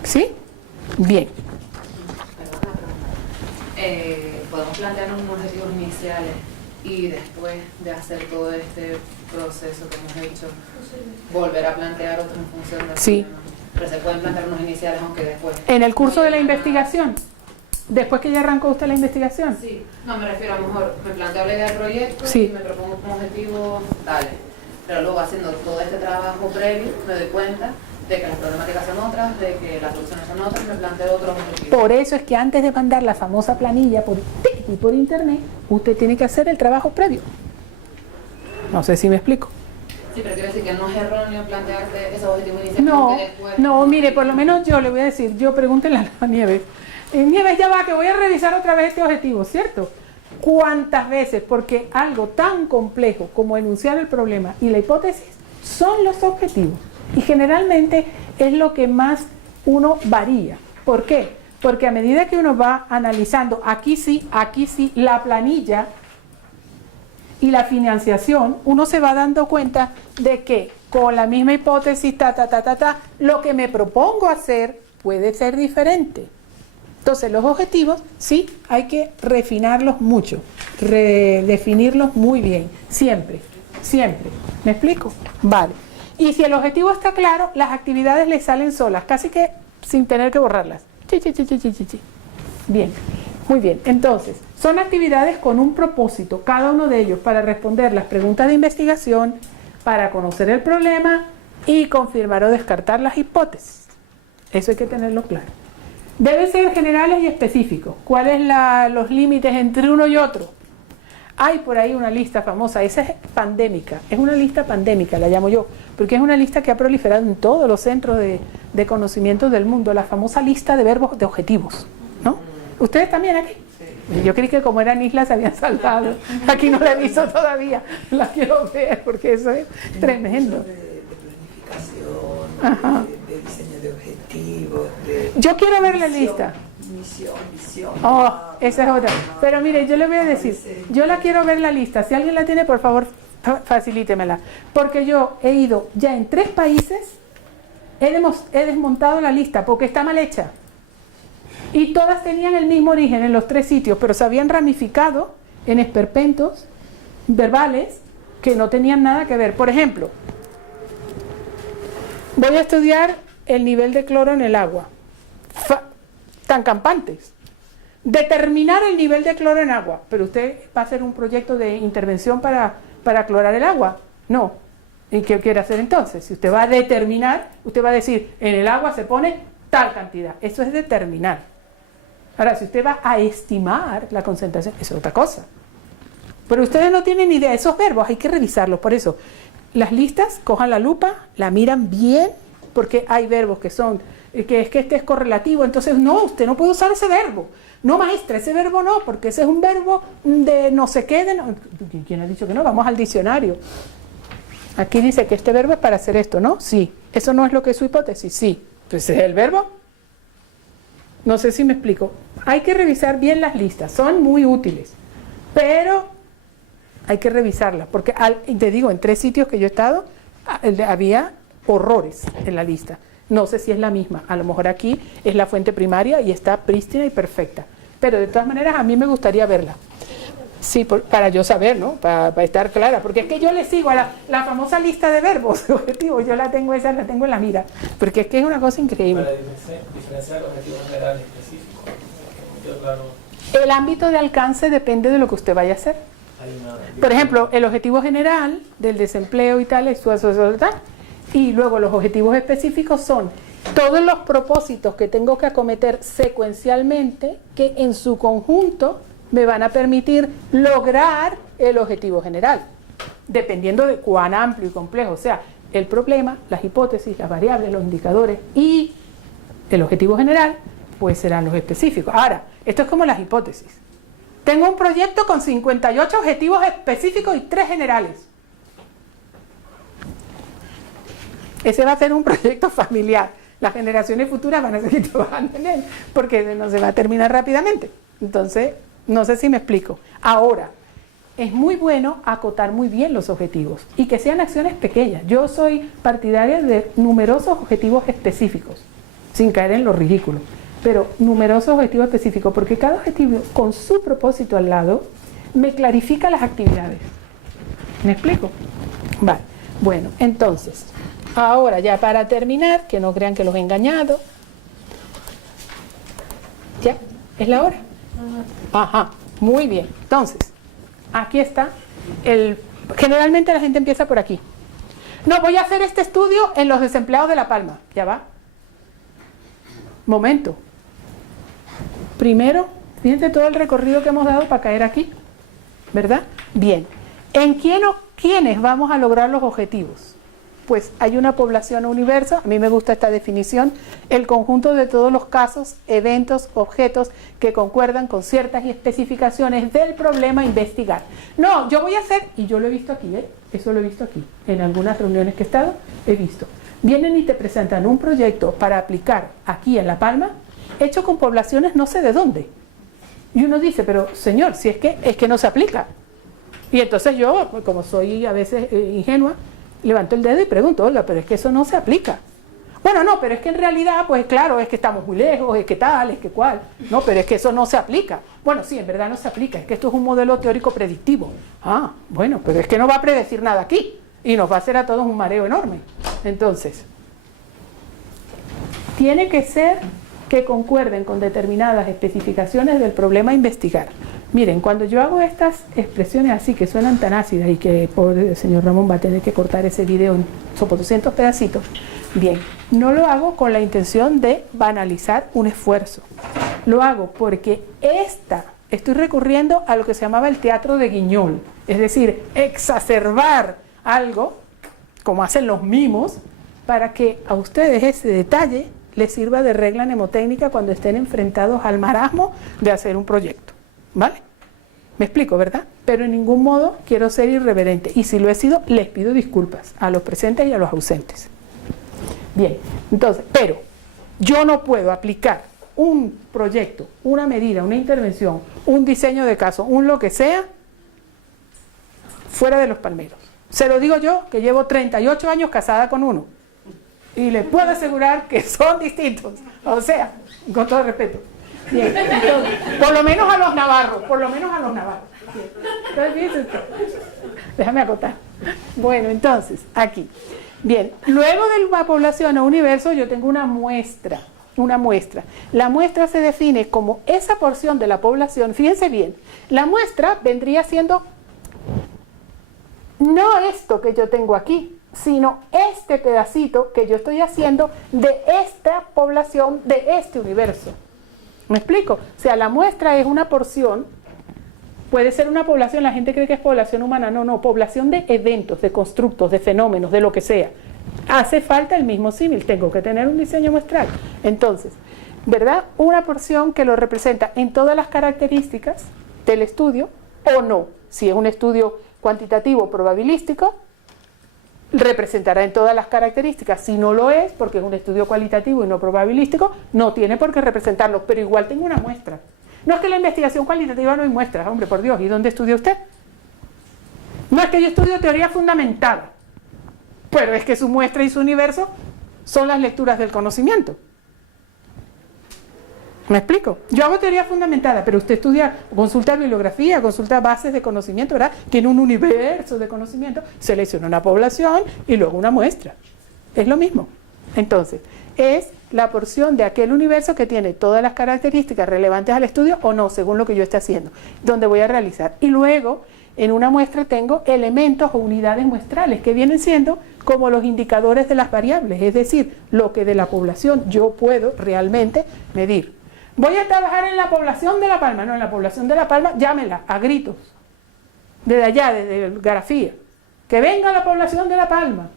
¿Sí? Bien. Podemos plantearnos unos objetivos iniciales y después de hacer todo este proceso que hemos hecho, volver a plantear otro en función de sí. Pero se pueden plantear unos iniciales aunque después. ¿En el curso de la investigación? ¿Después que ya arrancó usted la investigación? Sí. No, me refiero a lo mejor, me planteo la idea del proyecto sí. y me propongo como objetivo tales. Pero luego haciendo todo este trabajo previo me doy cuenta de que las problemáticas son otras, de que las soluciones son otras, me planteo otros objetivos. Por eso es que antes de mandar la famosa planilla por TIC y por internet, usted tiene que hacer el trabajo previo. No sé si me explico. Sí, pero quiero decir que no es erróneo plantearte esos objetivos iniciales. No, mire, por lo menos yo le voy a decir, yo pregúntenle a Nieves. Nieves, ya va, que voy a revisar otra vez este objetivo, ¿cierto? ¿Cuántas veces? Porque algo tan complejo como enunciar el problema y la hipótesis son los objetivos. Y generalmente es lo que más uno varía. ¿Por qué? Porque a medida que uno va analizando aquí sí, la planilla y la financiación, uno se va dando cuenta de que con la misma hipótesis, lo que me propongo hacer puede ser diferente. Entonces los objetivos sí hay que refinarlos mucho, redefinirlos muy bien, siempre, siempre. ¿Me explico? Vale. Y si el objetivo está claro, las actividades le salen solas, casi que sin tener que borrarlas. Bien, muy bien. Entonces, son actividades con un propósito, cada uno de ellos, para responder las preguntas de investigación, para conocer el problema y confirmar o descartar las hipótesis. Eso hay que tenerlo claro. Deben ser generales y específicos. ¿Cuáles los límites entre uno y otro? Hay por ahí una lista famosa, esa es pandémica, es una lista pandémica, la llamo yo, porque es una lista que ha proliferado en todos los centros de conocimiento del mundo, la famosa lista de verbos de objetivos, ¿no? ¿Ustedes también aquí? Sí. Yo creí que como eran islas se habían saltado, aquí no la he visto todavía, la quiero ver porque eso es tremendo. De planificación, de diseño de objetivos, yo quiero ver la lista. Misión. Oh, esa es otra. Pero mire, yo le voy a decir, yo la quiero ver la lista. Si alguien la tiene, por favor, facilítemela. Porque yo he ido ya en 3 países, he desmontado la lista porque está mal hecha. Y todas tenían el mismo origen en los 3 sitios, pero se habían ramificado en esperpentos verbales que no tenían nada que ver. Por ejemplo, voy a estudiar el nivel de cloro en el agua. Tan campantes. Determinar el nivel de cloro en agua. Pero usted va a hacer un proyecto de intervención para clorar el agua. No. ¿Y qué quiere hacer entonces? Si usted va a determinar, usted va a decir, en el agua se pone tal cantidad. Eso es determinar. Ahora, si usted va a estimar la concentración, eso es otra cosa. Pero ustedes no tienen idea. Esos verbos hay que revisarlos. Por eso, las listas, cojan la lupa, la miran bien, porque hay verbos que son... que es que este es correlativo, entonces no, usted no puede usar ese verbo. No, maestra, ese verbo no, porque ese es un verbo de no sé qué. ¿Quién ha dicho que no? Vamos al diccionario. Aquí dice que este verbo es para hacer esto, ¿no? Sí. ¿Eso no es lo que es su hipótesis? Sí. Entonces, ¿es el verbo? No sé si me explico. Hay que revisar bien las listas, son muy útiles. Pero hay que revisarla, porque te digo, en 3 sitios que yo he estado, había horrores en la lista. No sé si es la misma, a lo mejor aquí es la fuente primaria y está prístina y perfecta, pero de todas maneras a mí me gustaría verla. Sí, para yo saber, ¿no? Para estar clara, porque es que yo le sigo a la famosa lista de verbos de objetivos, yo la tengo en la mira, porque es que es una cosa increíble. Para diferenciar los objetivos generales específicos, claro. El ámbito de alcance depende de lo que usted vaya a hacer. Por ejemplo, el objetivo general del desempleo y tal, y luego los objetivos específicos son todos los propósitos que tengo que acometer secuencialmente que en su conjunto me van a permitir lograr el objetivo general, dependiendo de cuán amplio y complejo sea el problema, las hipótesis, las variables, los indicadores y el objetivo general, pues serán los específicos. Ahora, esto es como las hipótesis. Tengo un proyecto con 58 objetivos específicos y 3 generales. Ese va a ser un proyecto familiar. Las generaciones futuras van a seguir trabajando en él, porque no se va a terminar rápidamente. Entonces, no sé si me explico. Ahora, es muy bueno acotar muy bien los objetivos y que sean acciones pequeñas. Yo soy partidaria de numerosos objetivos específicos, sin caer en lo ridículo, pero numerosos objetivos específicos, porque cada objetivo con su propósito al lado me clarifica las actividades. ¿Me explico? Vale. Bueno, entonces, ahora ya para terminar, que no crean que los he engañado. ¿Ya? ¿Es la hora? Ajá, muy bien. Entonces, aquí está. Generalmente la gente empieza por aquí. No, voy a hacer este estudio en los desempleados de La Palma. Ya va. Momento. Primero, fíjense todo el recorrido que hemos dado para caer aquí. ¿Verdad? Bien. ¿En quiénes vamos a lograr los objetivos? Pues hay una población o universo, a mí me gusta esta definición, el conjunto de todos los casos, eventos, objetos que concuerdan con ciertas especificaciones del problema a investigar. No, yo voy a hacer, y yo lo he visto aquí, eso lo he visto aquí, en algunas reuniones que he estado, he visto. Vienen y te presentan un proyecto para aplicar aquí en La Palma, hecho con poblaciones no sé de dónde. Y uno dice, pero señor, si es que no se aplica. Y entonces yo, como soy a veces ingenua, levanto el dedo y pregunto, oiga, pero es que eso no se aplica. Bueno, no, pero es que en realidad, pues claro, es que estamos muy lejos, es que tal, es que cual. No, pero es que eso no se aplica. Bueno, sí, en verdad no se aplica, es que esto es un modelo teórico predictivo. Ah, bueno, pero es que no va a predecir nada aquí y nos va a hacer a todos un mareo enorme. Entonces, tiene que ser que concuerden con determinadas especificaciones del problema a investigar. Miren, cuando yo hago estas expresiones así, que suenan tan ácidas y que pobre señor Ramón va a tener que cortar ese video en 200 pedacitos, bien, no lo hago con la intención de banalizar un esfuerzo. Lo hago porque estoy recurriendo a lo que se llamaba el teatro de Guiñol, es decir, exacerbar algo, como hacen los mimos, para que a ustedes ese detalle les sirva de regla mnemotécnica cuando estén enfrentados al marasmo de hacer un proyecto. ¿Vale? Me explico, ¿verdad? Pero en ningún modo quiero ser irreverente. Y si lo he sido, les pido disculpas a los presentes y a los ausentes. Bien, entonces, pero yo no puedo aplicar un proyecto, una medida, una intervención, un diseño de caso, un lo que sea, fuera de Los Palmeros. Se lo digo yo, que llevo 38 años casada con uno. Y les puedo asegurar que son distintos. O sea, con todo respeto. Bien, entonces, por lo menos a los navarros. Bien. Entonces, fíjense usted. Déjame acotar. Bueno, entonces, aquí. Bien, luego de la población o universo yo tengo una muestra. La muestra se define como esa porción de la población, fíjense bien, la muestra vendría siendo no esto que yo tengo aquí, sino este pedacito que yo estoy haciendo de esta población, de este universo. ¿Me explico? O sea, la muestra es una porción, puede ser una población, la gente cree que es población humana, no, población de eventos, de constructos, de fenómenos, de lo que sea. Hace falta el mismo símil, tengo que tener un diseño muestral. Entonces, ¿verdad? Una porción que lo representa en todas las características del estudio o no. Si es un estudio cuantitativo probabilístico, representará en todas las características. Si no lo es, porque es un estudio cualitativo y no probabilístico, no tiene por qué representarlo, pero igual tengo una muestra. No es que la investigación cualitativa no hay muestras, hombre, por Dios, ¿y dónde estudia usted? No es que yo estudio teoría fundamentada, pero es que su muestra y su universo son las lecturas del conocimiento. ¿Me explico? Yo hago teoría fundamentada, pero usted estudia, consulta bibliografía, consulta bases de conocimiento, ¿verdad? Tiene un universo de conocimiento, selecciona una población y luego una muestra. Es lo mismo. Entonces, es la porción de aquel universo que tiene todas las características relevantes al estudio o no, según lo que yo esté haciendo, donde voy a realizar. Y luego, en una muestra tengo elementos o unidades muestrales que vienen siendo como los indicadores de las variables, es decir, lo que de la población yo puedo realmente medir. Voy a trabajar en la población de La Palma. No, en la población de La Palma, llámela a gritos. Desde allá, desde Garafía. Que venga la población de La Palma.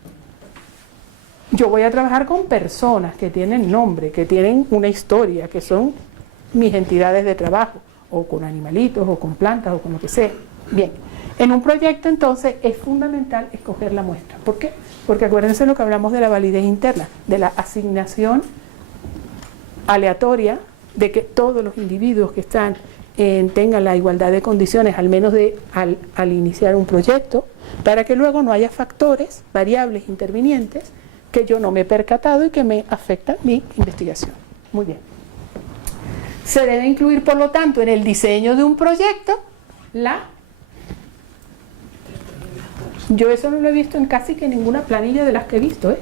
Yo voy a trabajar con personas que tienen nombre, que tienen una historia, que son mis entidades de trabajo, o con animalitos, o con plantas, o con lo que sea. Bien, en un proyecto entonces es fundamental escoger la muestra. ¿Por qué? Porque acuérdense lo que hablamos de la validez interna, de la asignación aleatoria, de que todos los individuos que están tengan la igualdad de condiciones, al menos al iniciar un proyecto, para que luego no haya factores, variables intervinientes, que yo no me he percatado y que me afectan mi investigación. Muy bien. Se debe incluir, por lo tanto, en el diseño de un proyecto, yo eso no lo he visto en casi que ninguna planilla de las que he visto,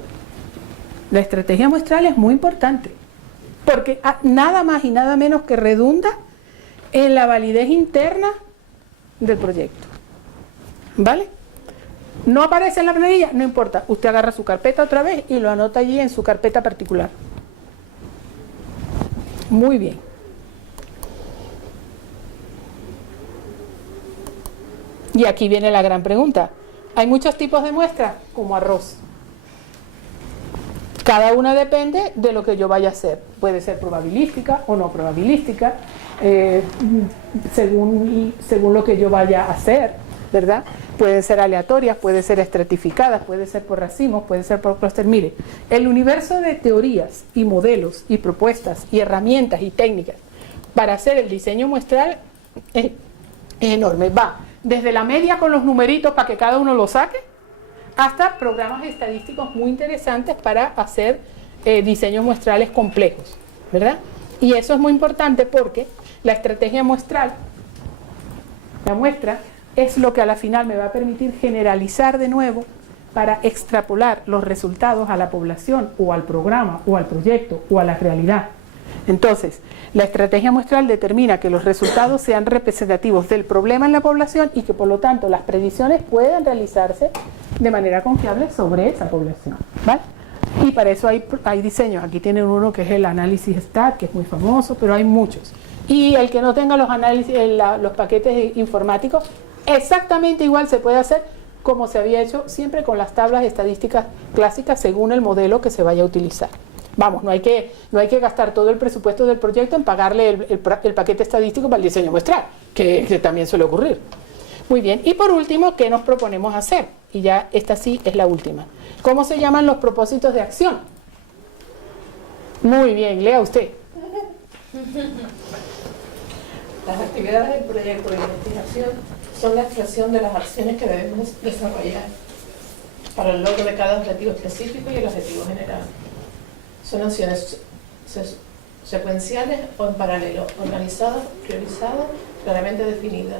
La estrategia muestral es muy importante, porque nada más y nada menos que redunda en la validez interna del proyecto. ¿Vale? ¿No aparece en la planilla? No importa, usted agarra su carpeta otra vez y lo anota allí en su carpeta particular. Muy bien. Y aquí viene la gran pregunta. ¿Hay muchos tipos de muestras? Como arroz. Cada una depende de lo que yo vaya a hacer. Puede ser probabilística o no probabilística, según lo que yo vaya a hacer, ¿verdad? Pueden ser aleatorias, pueden ser estratificadas, puede ser por racimos, puede ser por clúster. Mire, el universo de teorías y modelos y propuestas y herramientas y técnicas para hacer el diseño muestral es enorme. Va desde la media con los numeritos para que cada uno lo saque, hasta programas estadísticos muy interesantes para hacer diseños muestrales complejos, ¿verdad? Y eso es muy importante porque la estrategia muestral, la muestra, es lo que a la final me va a permitir generalizar de nuevo para extrapolar los resultados a la población o al programa o al proyecto o a la realidad. Entonces, la estrategia muestral determina que los resultados sean representativos del problema en la población y que por lo tanto las predicciones puedan realizarse de manera confiable sobre esa población, ¿vale? Y para eso hay diseños. Aquí tienen uno que es el análisis STAT, que es muy famoso, pero hay muchos. Y el que no tenga los análisis, los paquetes informáticos, exactamente igual se puede hacer como se había hecho siempre con las tablas estadísticas clásicas según el modelo que se vaya a utilizar. Vamos, no hay que gastar todo el presupuesto del proyecto en pagarle el paquete estadístico para el diseño muestral, que también suele ocurrir. Muy bien, y por último, ¿qué nos proponemos hacer? Y ya esta sí es la última. ¿Cómo se llaman los propósitos de acción? Muy bien, lea usted. Las actividades del proyecto de investigación son la expresión de las acciones que debemos desarrollar para el logro de cada objetivo específico y el objetivo general. Son acciones secuenciales o en paralelo, organizadas, priorizadas, claramente definidas.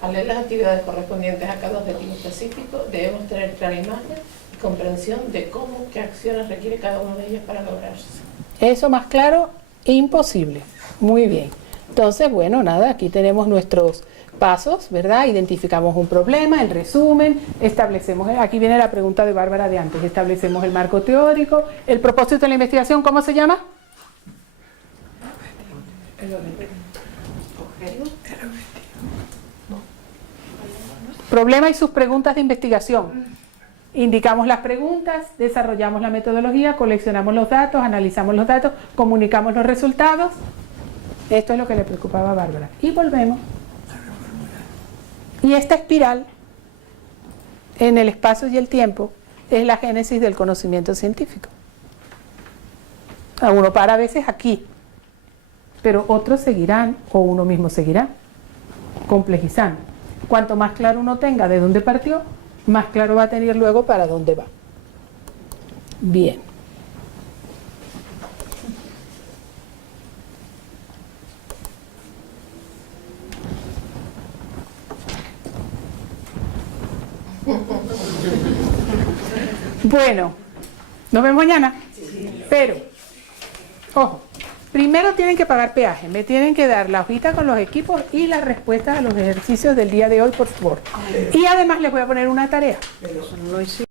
Al leer las actividades correspondientes a cada objetivo específico, debemos tener clara imagen y comprensión de cómo, qué acciones requiere cada una de ellas para lograrse. Eso más claro, imposible. Muy bien. Entonces, bueno, nada, aquí tenemos nuestros pasos, ¿verdad? Identificamos un problema, en resumen, establecemos, aquí viene la pregunta de Bárbara de antes, establecemos el marco teórico, el propósito de la investigación, ¿cómo se llama? El objetivo. Problema y sus preguntas de investigación. Indicamos las preguntas, desarrollamos la metodología, coleccionamos los datos, analizamos los datos, comunicamos los resultados. Esto es lo que le preocupaba a Bárbara. Y volvemos. Y esta espiral, en el espacio y el tiempo, es la génesis del conocimiento científico. Uno para a veces aquí, pero otros seguirán, o uno mismo seguirá, complejizando. Cuanto más claro uno tenga de dónde partió, más claro va a tener luego para dónde va. Bien. Bueno, nos vemos mañana. Pero, ojo, primero tienen que pagar peaje. Me tienen que dar la hojita con los equipos y las respuestas a los ejercicios del día de hoy, por favor. Y además les voy a poner una tarea.